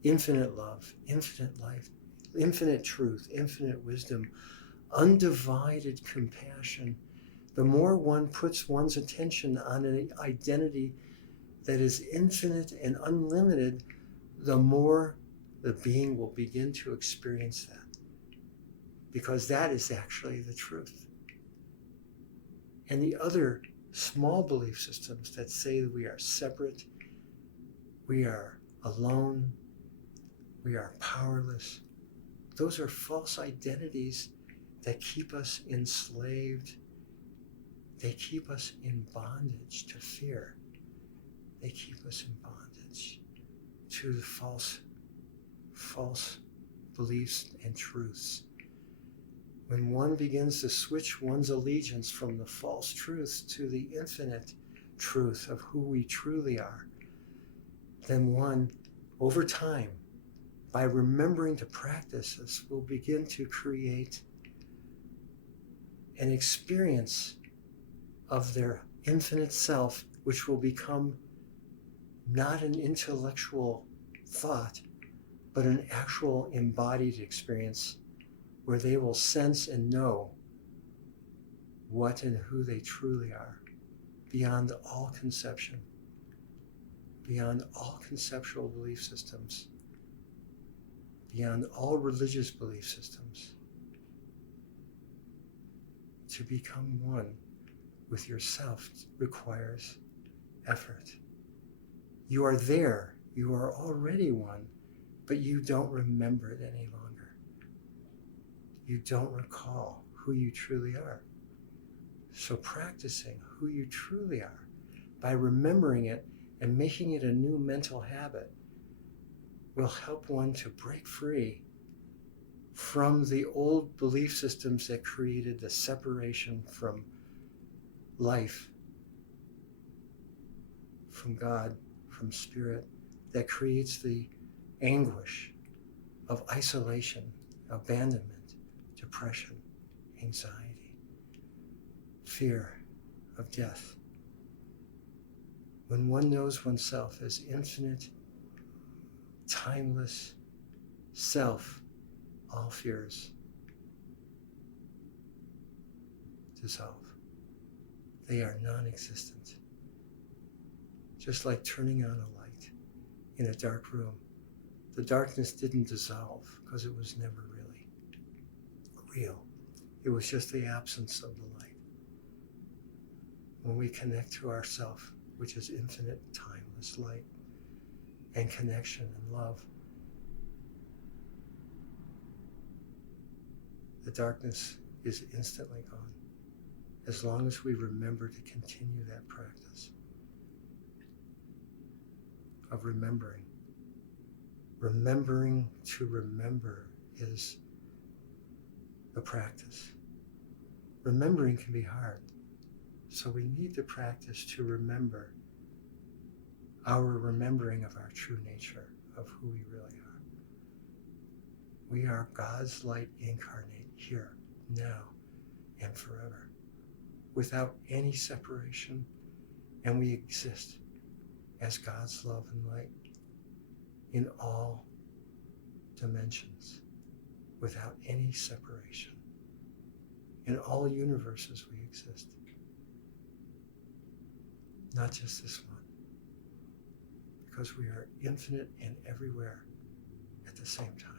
infinite love, infinite life, infinite truth, infinite wisdom, undivided compassion, the more one puts one's attention on an identity that is infinite and unlimited, the more the being will begin to experience that. Because that is actually the truth. And the other small belief systems that say that we are separate, we are alone, we are powerless, those are false identities that keep us enslaved. They keep us in bondage to fear. They keep us in bondage to the false beliefs and truths. When one begins to switch one's allegiance from the false truths to the infinite truth of who we truly are, then one, over time, by remembering to practice this, will begin to create an experience of their infinite self, which will become not an intellectual thought, but an actual embodied experience where they will sense and know what and who they truly are, beyond all conception, beyond all conceptual belief systems, beyond all religious belief systems. To become one with yourself requires effort. You are there, you are already one, but you don't remember it any longer. You don't recall who you truly are. So practicing who you truly are by remembering it and making it a new mental habit will help one to break free from the old belief systems that created the separation from life, from God, from spirit, that creates the anguish of isolation, abandonment, depression, anxiety, fear of death. When one knows oneself as infinite, timeless self, all fears dissolve. They are non-existent. Just like turning on a light in a dark room. The darkness didn't dissolve because it was never really real. It was just the absence of the light. When we connect to ourself, which is infinite, timeless light and connection and love, the darkness is instantly gone, as long as we remember to continue that practice of remembering. Remembering to remember is the practice. Remembering can be hard, so we need to practice to remember our remembering of our true nature, of who we really are. We are God's light incarnate here, now, and forever, without any separation, and we exist as God's love and light in all dimensions, without any separation. In all universes we exist, not just this one, because we are infinite and everywhere at the same time.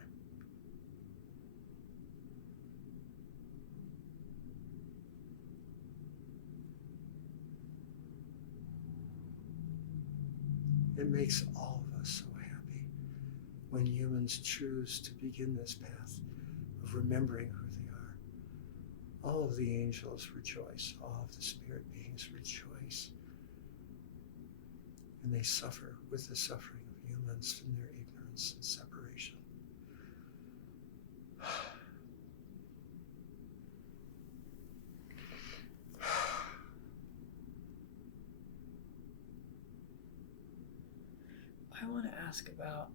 It makes all of us so happy when humans choose to begin this path of remembering who they are. All of the angels rejoice, all of the spirit beings rejoice, and they suffer with the suffering of humans from their ignorance and separation. I want to ask about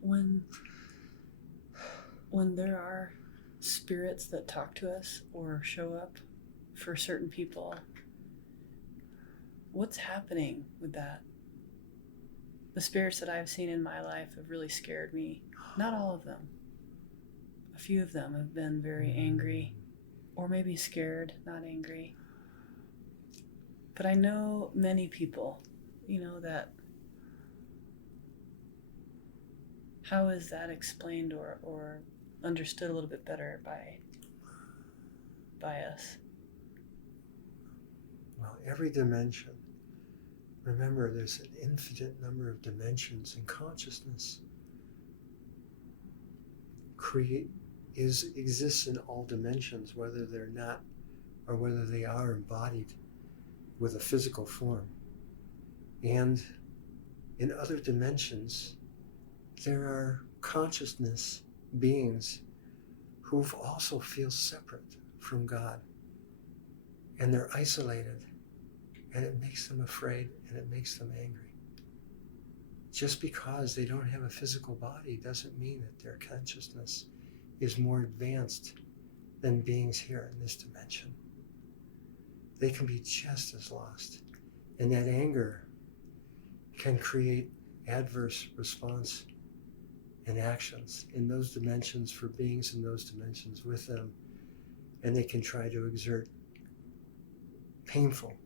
when there are spirits that talk to us or show up for certain people, what's happening with that? The spirits that I've seen in my life have really scared me. Not all of them, A few of them have been very angry, or maybe scared, not angry. But I know many people, that. How is that explained or understood a little bit better by us? Well, every dimension, remember there's an infinite number of dimensions in consciousness. Exists in all dimensions, whether they're not or whether they are embodied with a physical form. And in other dimensions, there are consciousness beings who also feel separate from God. And they're isolated, and it makes them afraid, and it makes them angry. Just because they don't have a physical body doesn't mean that their consciousness is more advanced than beings here in this dimension. They can be just as lost. And that anger can create adverse response and actions in those dimensions for beings in those dimensions with them. And they can try to exert painful,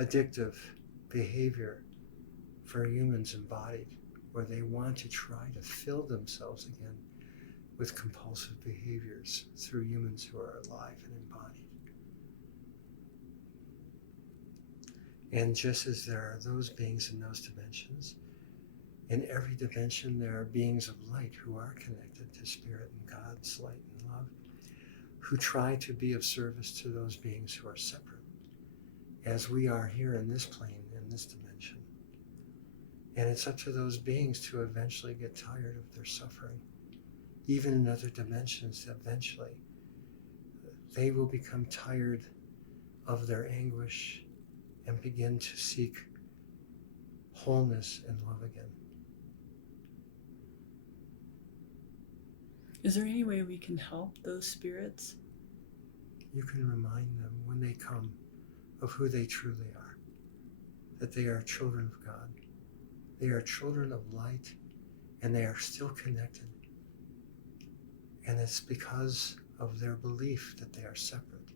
addictive behavior for humans embodied, where they want to try to fill themselves again with compulsive behaviors through humans who are alive and embodied. And just as there are those beings in those dimensions, in every dimension there are beings of light who are connected to Spirit and God's light and love, who try to be of service to those beings who are separate, as we are here in this plane, in this dimension. And it's up to those beings to eventually get tired of their suffering. Even in other dimensions, eventually, they will become tired of their anguish and begin to seek wholeness and love again. Is there any way we can help those spirits? You can remind them when they come of who they truly are, that they are children of God. They are children of light, and they are still connected. And it's because of their belief that they are separate.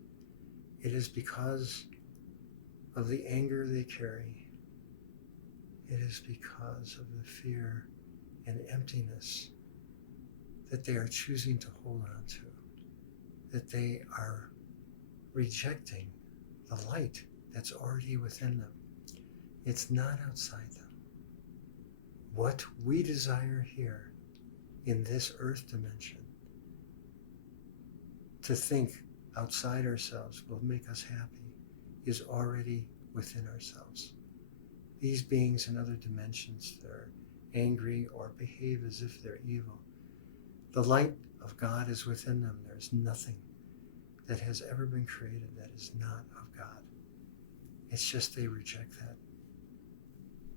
It is because of the anger they carry. It is because of the fear and emptiness that they are choosing to hold on to, that they are rejecting the light that's already within them. It's not outside them. What we desire here in this earth dimension, to think outside ourselves will make us happy, is already within ourselves. These beings in other dimensions that are angry or behave as if they're evil, the light of God is within them. There's nothing that has ever been created that is not of God. It's just they reject that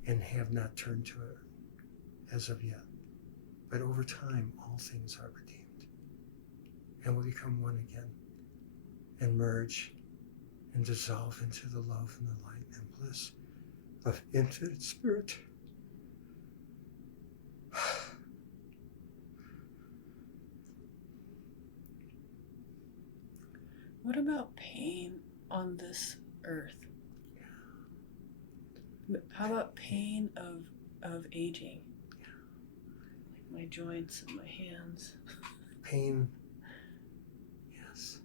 and have not turned to it as of yet. But over time, all things are redeemed and will become one again and merge and dissolve into the love and the light and bliss of infinite spirit. What about pain on this earth? How about pain of aging? Like my joints and my hands. Pain, yes.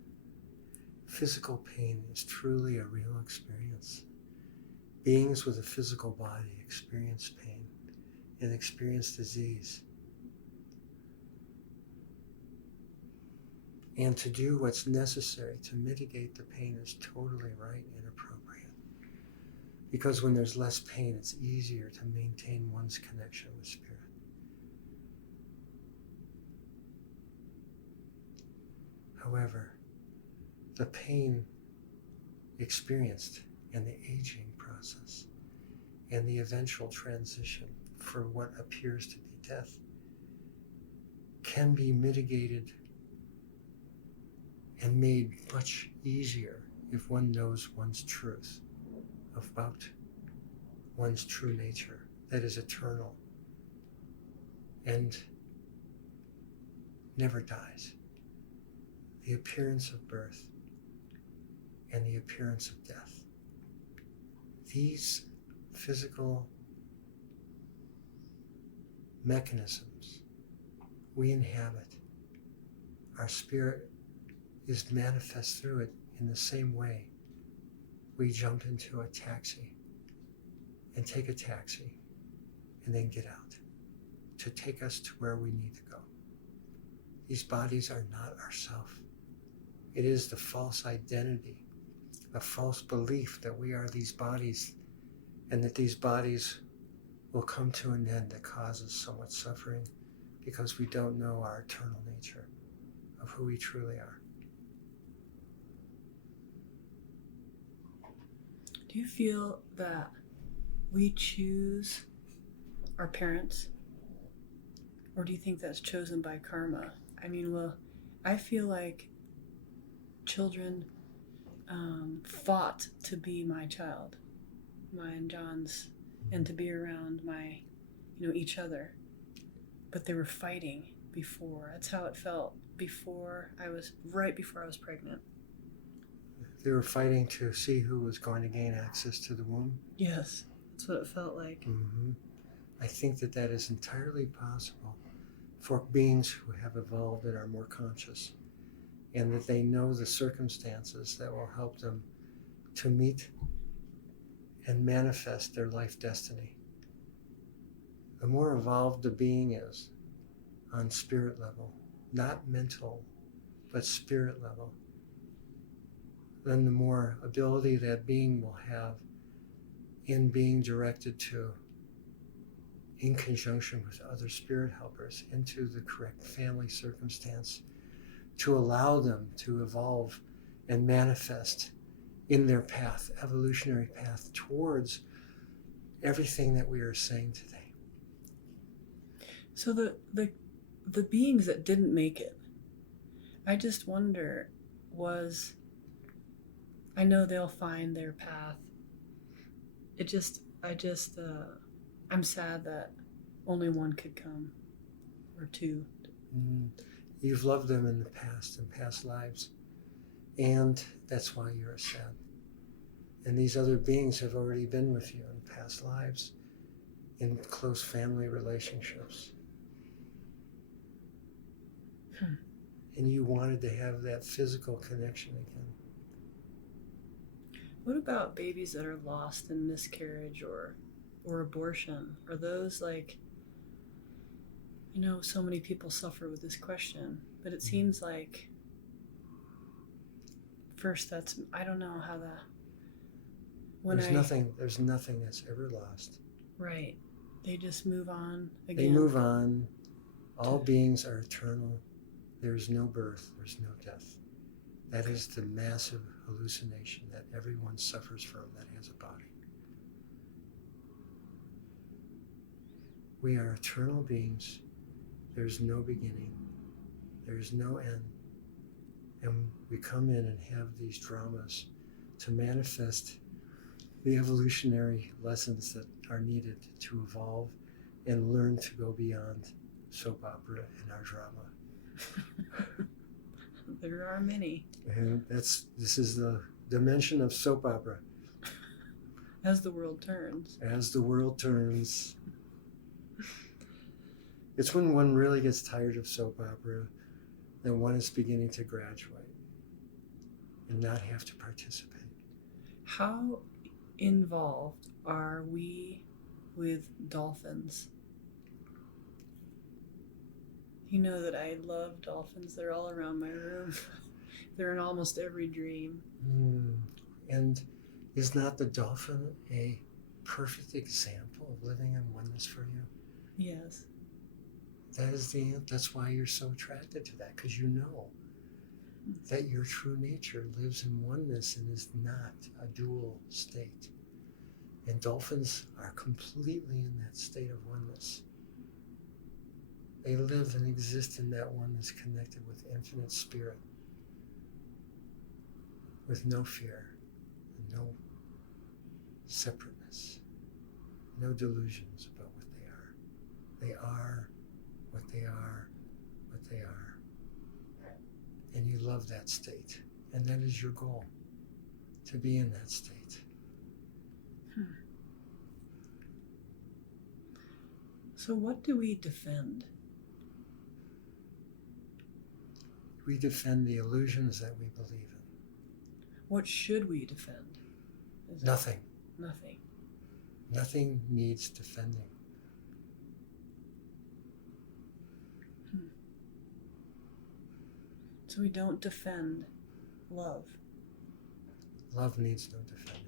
Physical pain is truly a real experience. Beings with a physical body experience pain and experience disease. And to do what's necessary to mitigate the pain is totally right and appropriate. Because when there's less pain, it's easier to maintain one's connection with Spirit. However, the pain experienced in the aging process and the eventual transition for what appears to be death can be mitigated and made much easier if one knows one's truth about one's true nature that is eternal and never dies. The appearance of birth and the appearance of death. These physical mechanisms we inhabit. Our spirit is manifest through it in the same way we jump into a taxi and take a taxi and then get out to take us to where we need to go. These bodies are not ourself. It is the false identity, a false belief that we are these bodies and that these bodies will come to an end that causes so much suffering because we don't know our eternal nature of who we truly are. Do you feel that we choose our parents? Or do you think that's chosen by karma? I mean, well, I feel like children fought to be my child, mine and John's, and to be around my, each other. But they were fighting before. That's how it felt right before I was pregnant. They were fighting to see who was going to gain access to the womb? Yes, that's what it felt like. Mm-hmm. I think that is entirely possible for beings who have evolved and are more conscious, and that they know the circumstances that will help them to meet and manifest their life destiny. The more evolved the being is on spirit level, not mental, but spirit level, then the more ability that being will have in being directed to, in conjunction with other spirit helpers, into the correct family circumstance to allow them to evolve and manifest in their path, evolutionary path towards everything that we are saying today. So the beings that didn't make it, I just wonder, I know they'll find their path. I'm sad that only one could come, or two. You've loved them in the past, in past lives, and that's why you're sad. And these other beings have already been with you in past lives, in close family relationships. And you wanted to have that physical connection again. What about babies that are lost in miscarriage or abortion? Are those so many people suffer with this question, but it seems like first I don't know how there's nothing that's ever lost. Right. They just move on again. They move on. All beings are eternal. There's no birth, there's no death. That is the massive hallucination that everyone suffers from that has a body. We are eternal beings. There's no beginning. There's no end. And we come in and have these dramas to manifest the evolutionary lessons that are needed to evolve and learn to go beyond soap opera and our drama. There are many. And this is the dimension of soap opera. As the world turns. As the world turns. It's when one really gets tired of soap opera that one is beginning to graduate and not have to participate. How involved are we with dolphins? You know that I love dolphins. They're all around my room. They're in almost every dream. And is not the dolphin a perfect example of living in oneness for you? Yes. That's why you're so attracted to that, because you know that your true nature lives in oneness and is not a dual state. And dolphins are completely in that state of oneness. They live and exist in that oneness, connected with infinite spirit, with no fear, and no separateness, no delusions about what they are. They are what they are, what they are, and you love that state. And that is your goal, to be in that state. So what do we defend? We defend the illusions that we believe in. What should we defend? Nothing. Nothing. Nothing needs defending. So we don't defend love. Love needs no defending.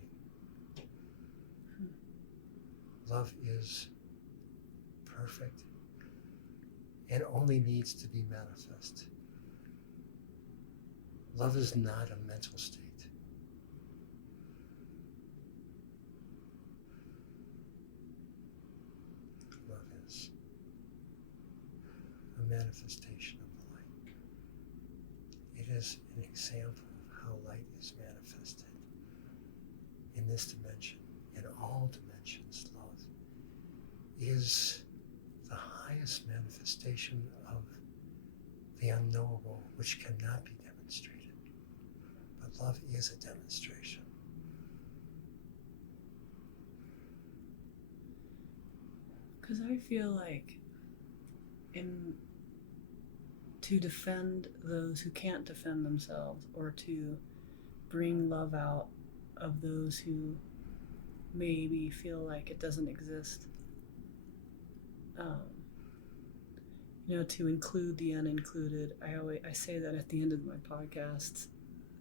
Love is perfect and only needs to be manifest. Love is not a mental state. Love is a manifestation of the light. It is an example of how light is manifested in this dimension, in all dimensions. Love is the highest manifestation of the unknowable, which cannot be demonstrated. But love is a demonstration. Because I feel like to defend those who can't defend themselves, or to bring love out of those who maybe feel like it doesn't exist, to include the unincluded. I say that at the end of my podcasts,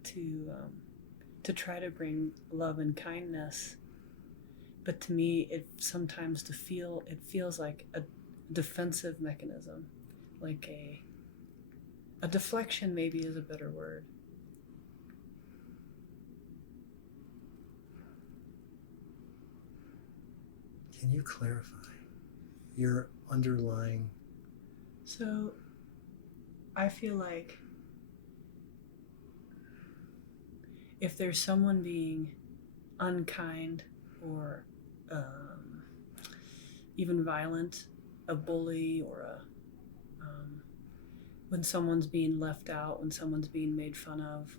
to try to bring love and kindness. But to me, it feels like a defensive mechanism, like a deflection maybe is a better word. Can you clarify your underlying? So I feel like if there's someone being unkind or even violent, a bully, or when someone's being left out, when someone's being made fun of,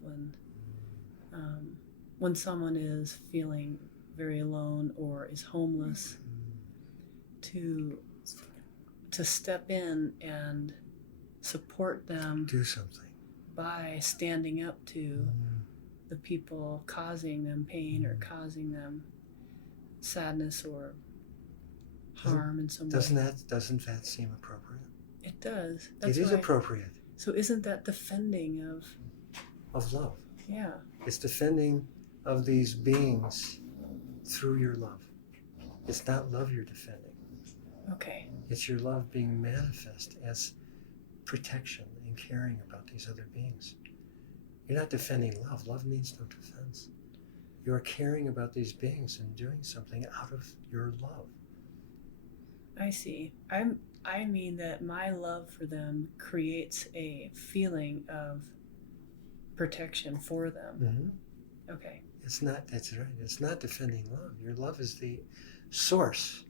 when someone is feeling very alone or is homeless, to step in and support them, do something by standing up to the people causing them pain or causing them sadness or harm in some way. Doesn't that seem appropriate? It does. It is appropriate. So isn't that defending of love? Yeah. It's defending of these beings through your love. It's not love you're defending. Okay. It's your love being manifest as protection and caring about these other beings. You're not defending love. Love needs no defense. You're caring about these beings and doing something out of your love. I see. I mean that my love for them creates a feeling of protection for them. Mm-hmm. Okay. That's right. It's not defending love. Your love is the source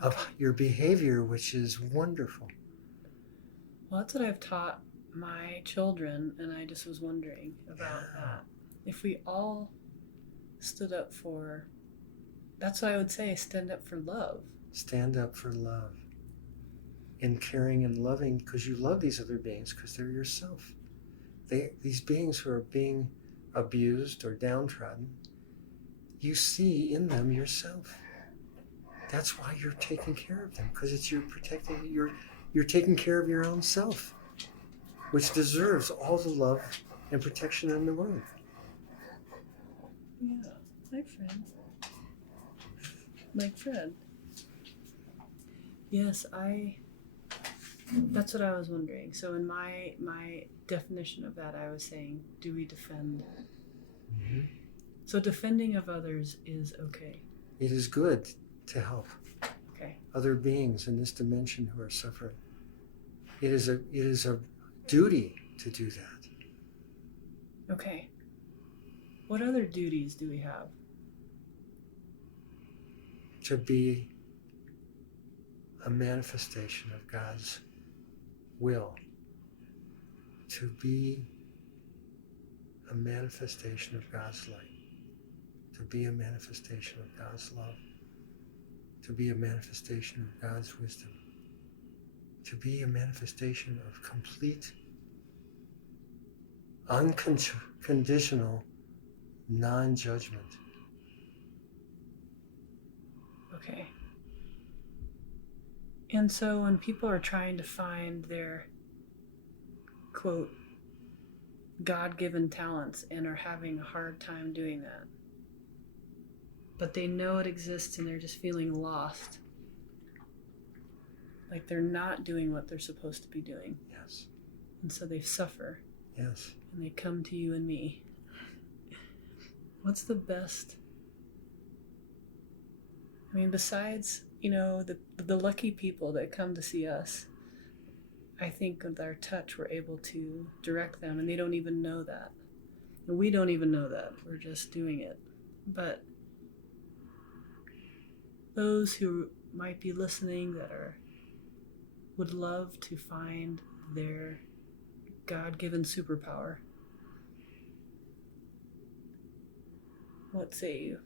of your behavior, which is wonderful. Well, that's what I've taught my children, and I just was wondering about that. If we all stood up for, that's what I would say, stand up for love. Stand up for love. In caring and loving, because you love these other beings, because they're yourself. These beings who are being abused or downtrodden, you see in them yourself. That's why you're taking care of them, because it's you're taking care of your own self, which deserves all the love and protection in the world. Yeah, my friend. Yes, that's what I was wondering. So in my definition of that, I was saying, do we defend? Mm-hmm. So defending of others is okay. It is good to help other beings in this dimension who are suffering. It is a duty to do that. Okay. What other duties do we have? To be a manifestation of God's will. To be manifestation of God's light, to be a manifestation of God's love, to be a manifestation of God's wisdom, to be a manifestation of complete, unconditional non-judgment. Okay. And so when people are trying to find their, quote, God-given talents and are having a hard time doing that, but they know it exists and they're just feeling lost, like they're not doing what they're supposed to be doing. Yes. And so they suffer. Yes. And they come to you and me. What's the best? I mean, besides, the lucky people that come to see us, I think with our touch, we're able to direct them, and they don't even know that. And we don't even know that. We're just doing it. But those who might be listening that would love to find their God-given superpower, what say you?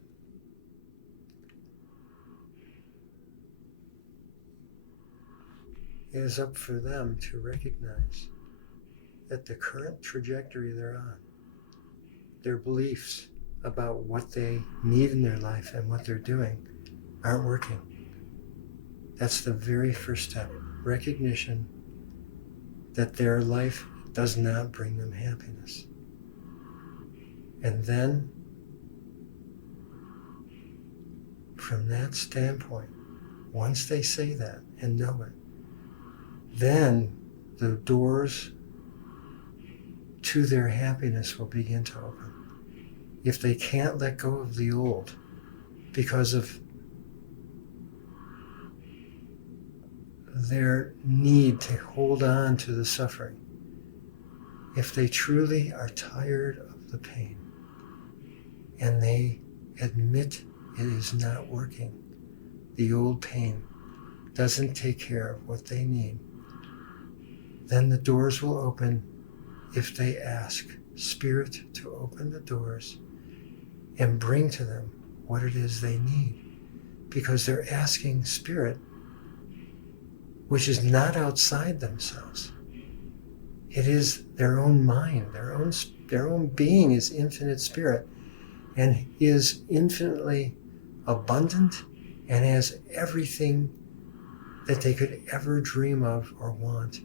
It is up for them to recognize that the current trajectory they're on, their beliefs about what they need in their life and what they're doing aren't working. That's the very first step. Recognition that their life does not bring them happiness. And then, from that standpoint, once they say that and know it, then the doors to their happiness will begin to open. If they can't let go of the old because of their need to hold on to the suffering, if they truly are tired of the pain and they admit it is not working, the old pain doesn't take care of what they need, then the doors will open if they ask Spirit to open the doors and bring to them what it is they need. Because they're asking Spirit, which is not outside themselves. It is their own mind, their own being is infinite Spirit and is infinitely abundant and has everything that they could ever dream of or want.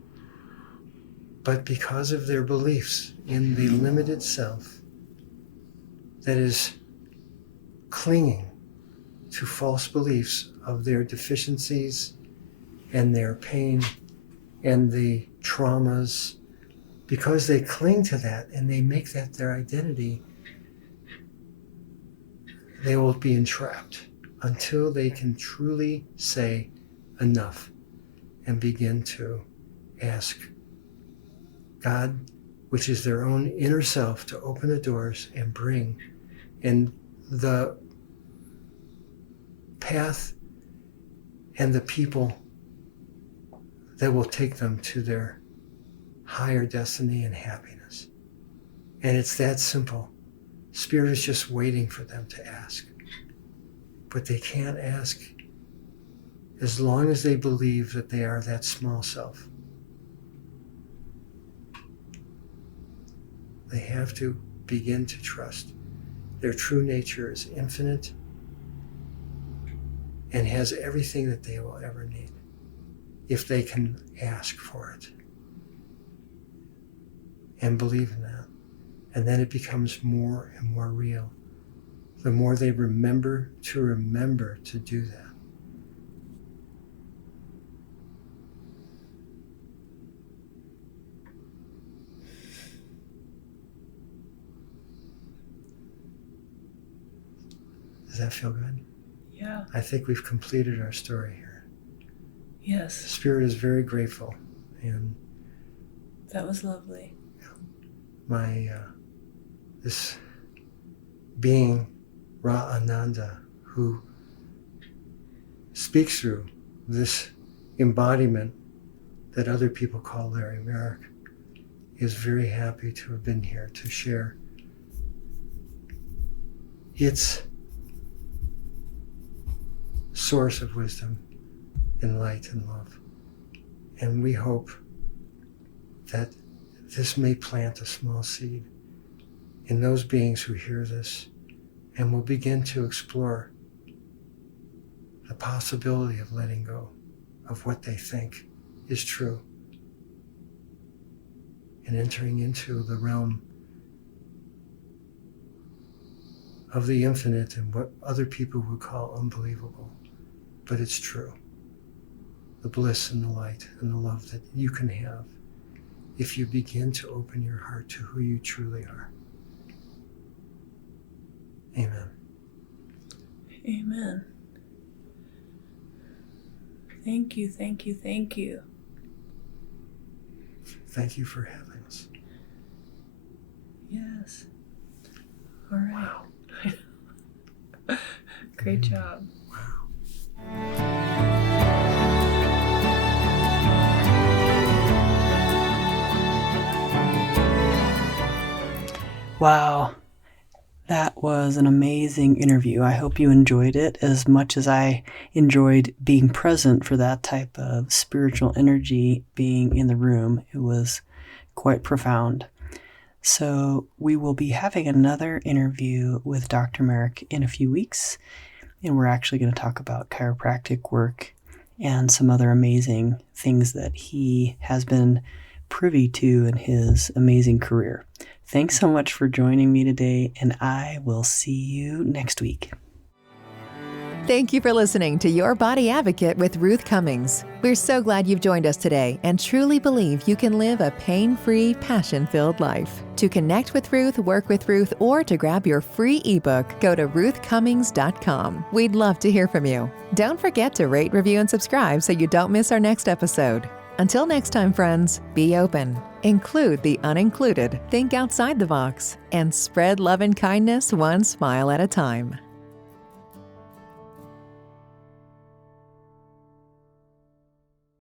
But because of their beliefs in the limited self that is clinging to false beliefs of their deficiencies and their pain and the traumas, because they cling to that and they make that their identity, they will be entrapped until they can truly say enough and begin to ask God, which is their own inner self, to open the doors and bring in the path and the people that will take them to their higher destiny and happiness. And it's that simple. Spirit is just waiting for them to ask. But they can't ask as long as they believe that they are that small self. They have to begin to trust. Their true nature is infinite and has everything that they will ever need if they can ask for it and believe in that. And then it becomes more and more real. The more they remember to do that. Does that feel good? Yeah. I think we've completed our story here. Yes. Spirit is very grateful, and that was lovely. My this being, Ra Ananda, who speaks through this embodiment that other people call Larry Marrich, is very happy to have been here to share its source of wisdom and light and love. And we hope that this may plant a small seed in those beings who hear this and will begin to explore the possibility of letting go of what they think is true and entering into the realm of the infinite and what other people would call unbelievable. But it's true. The bliss and the light and the love that you can have if you begin to open your heart to who you truly are. Amen. Amen. Thank you, thank you, thank you. Thank you for having us. Yes. All right. Wow. Great job. Wow. Wow. That was an amazing interview. I hope you enjoyed it as much as I enjoyed being present for that type of spiritual energy being in the room. It was quite profound. So we will be having another interview with Dr. Marrich in a few weeks, and we're actually going to talk about chiropractic work and some other amazing things that he has been privy to in his amazing career. Thanks so much for joining me today, and I will see you next week. Thank you for listening to Your Body Advocate with Ruth Cummings. We're so glad you've joined us today and truly believe you can live a pain-free, passion-filled life. To connect with Ruth, work with Ruth, or to grab your free ebook, go to ruthcummings.com. We'd love to hear from you. Don't forget to rate, review, and subscribe so you don't miss our next episode. Until next time, friends, be open, include the unincluded, think outside the box, and spread love and kindness one smile at a time.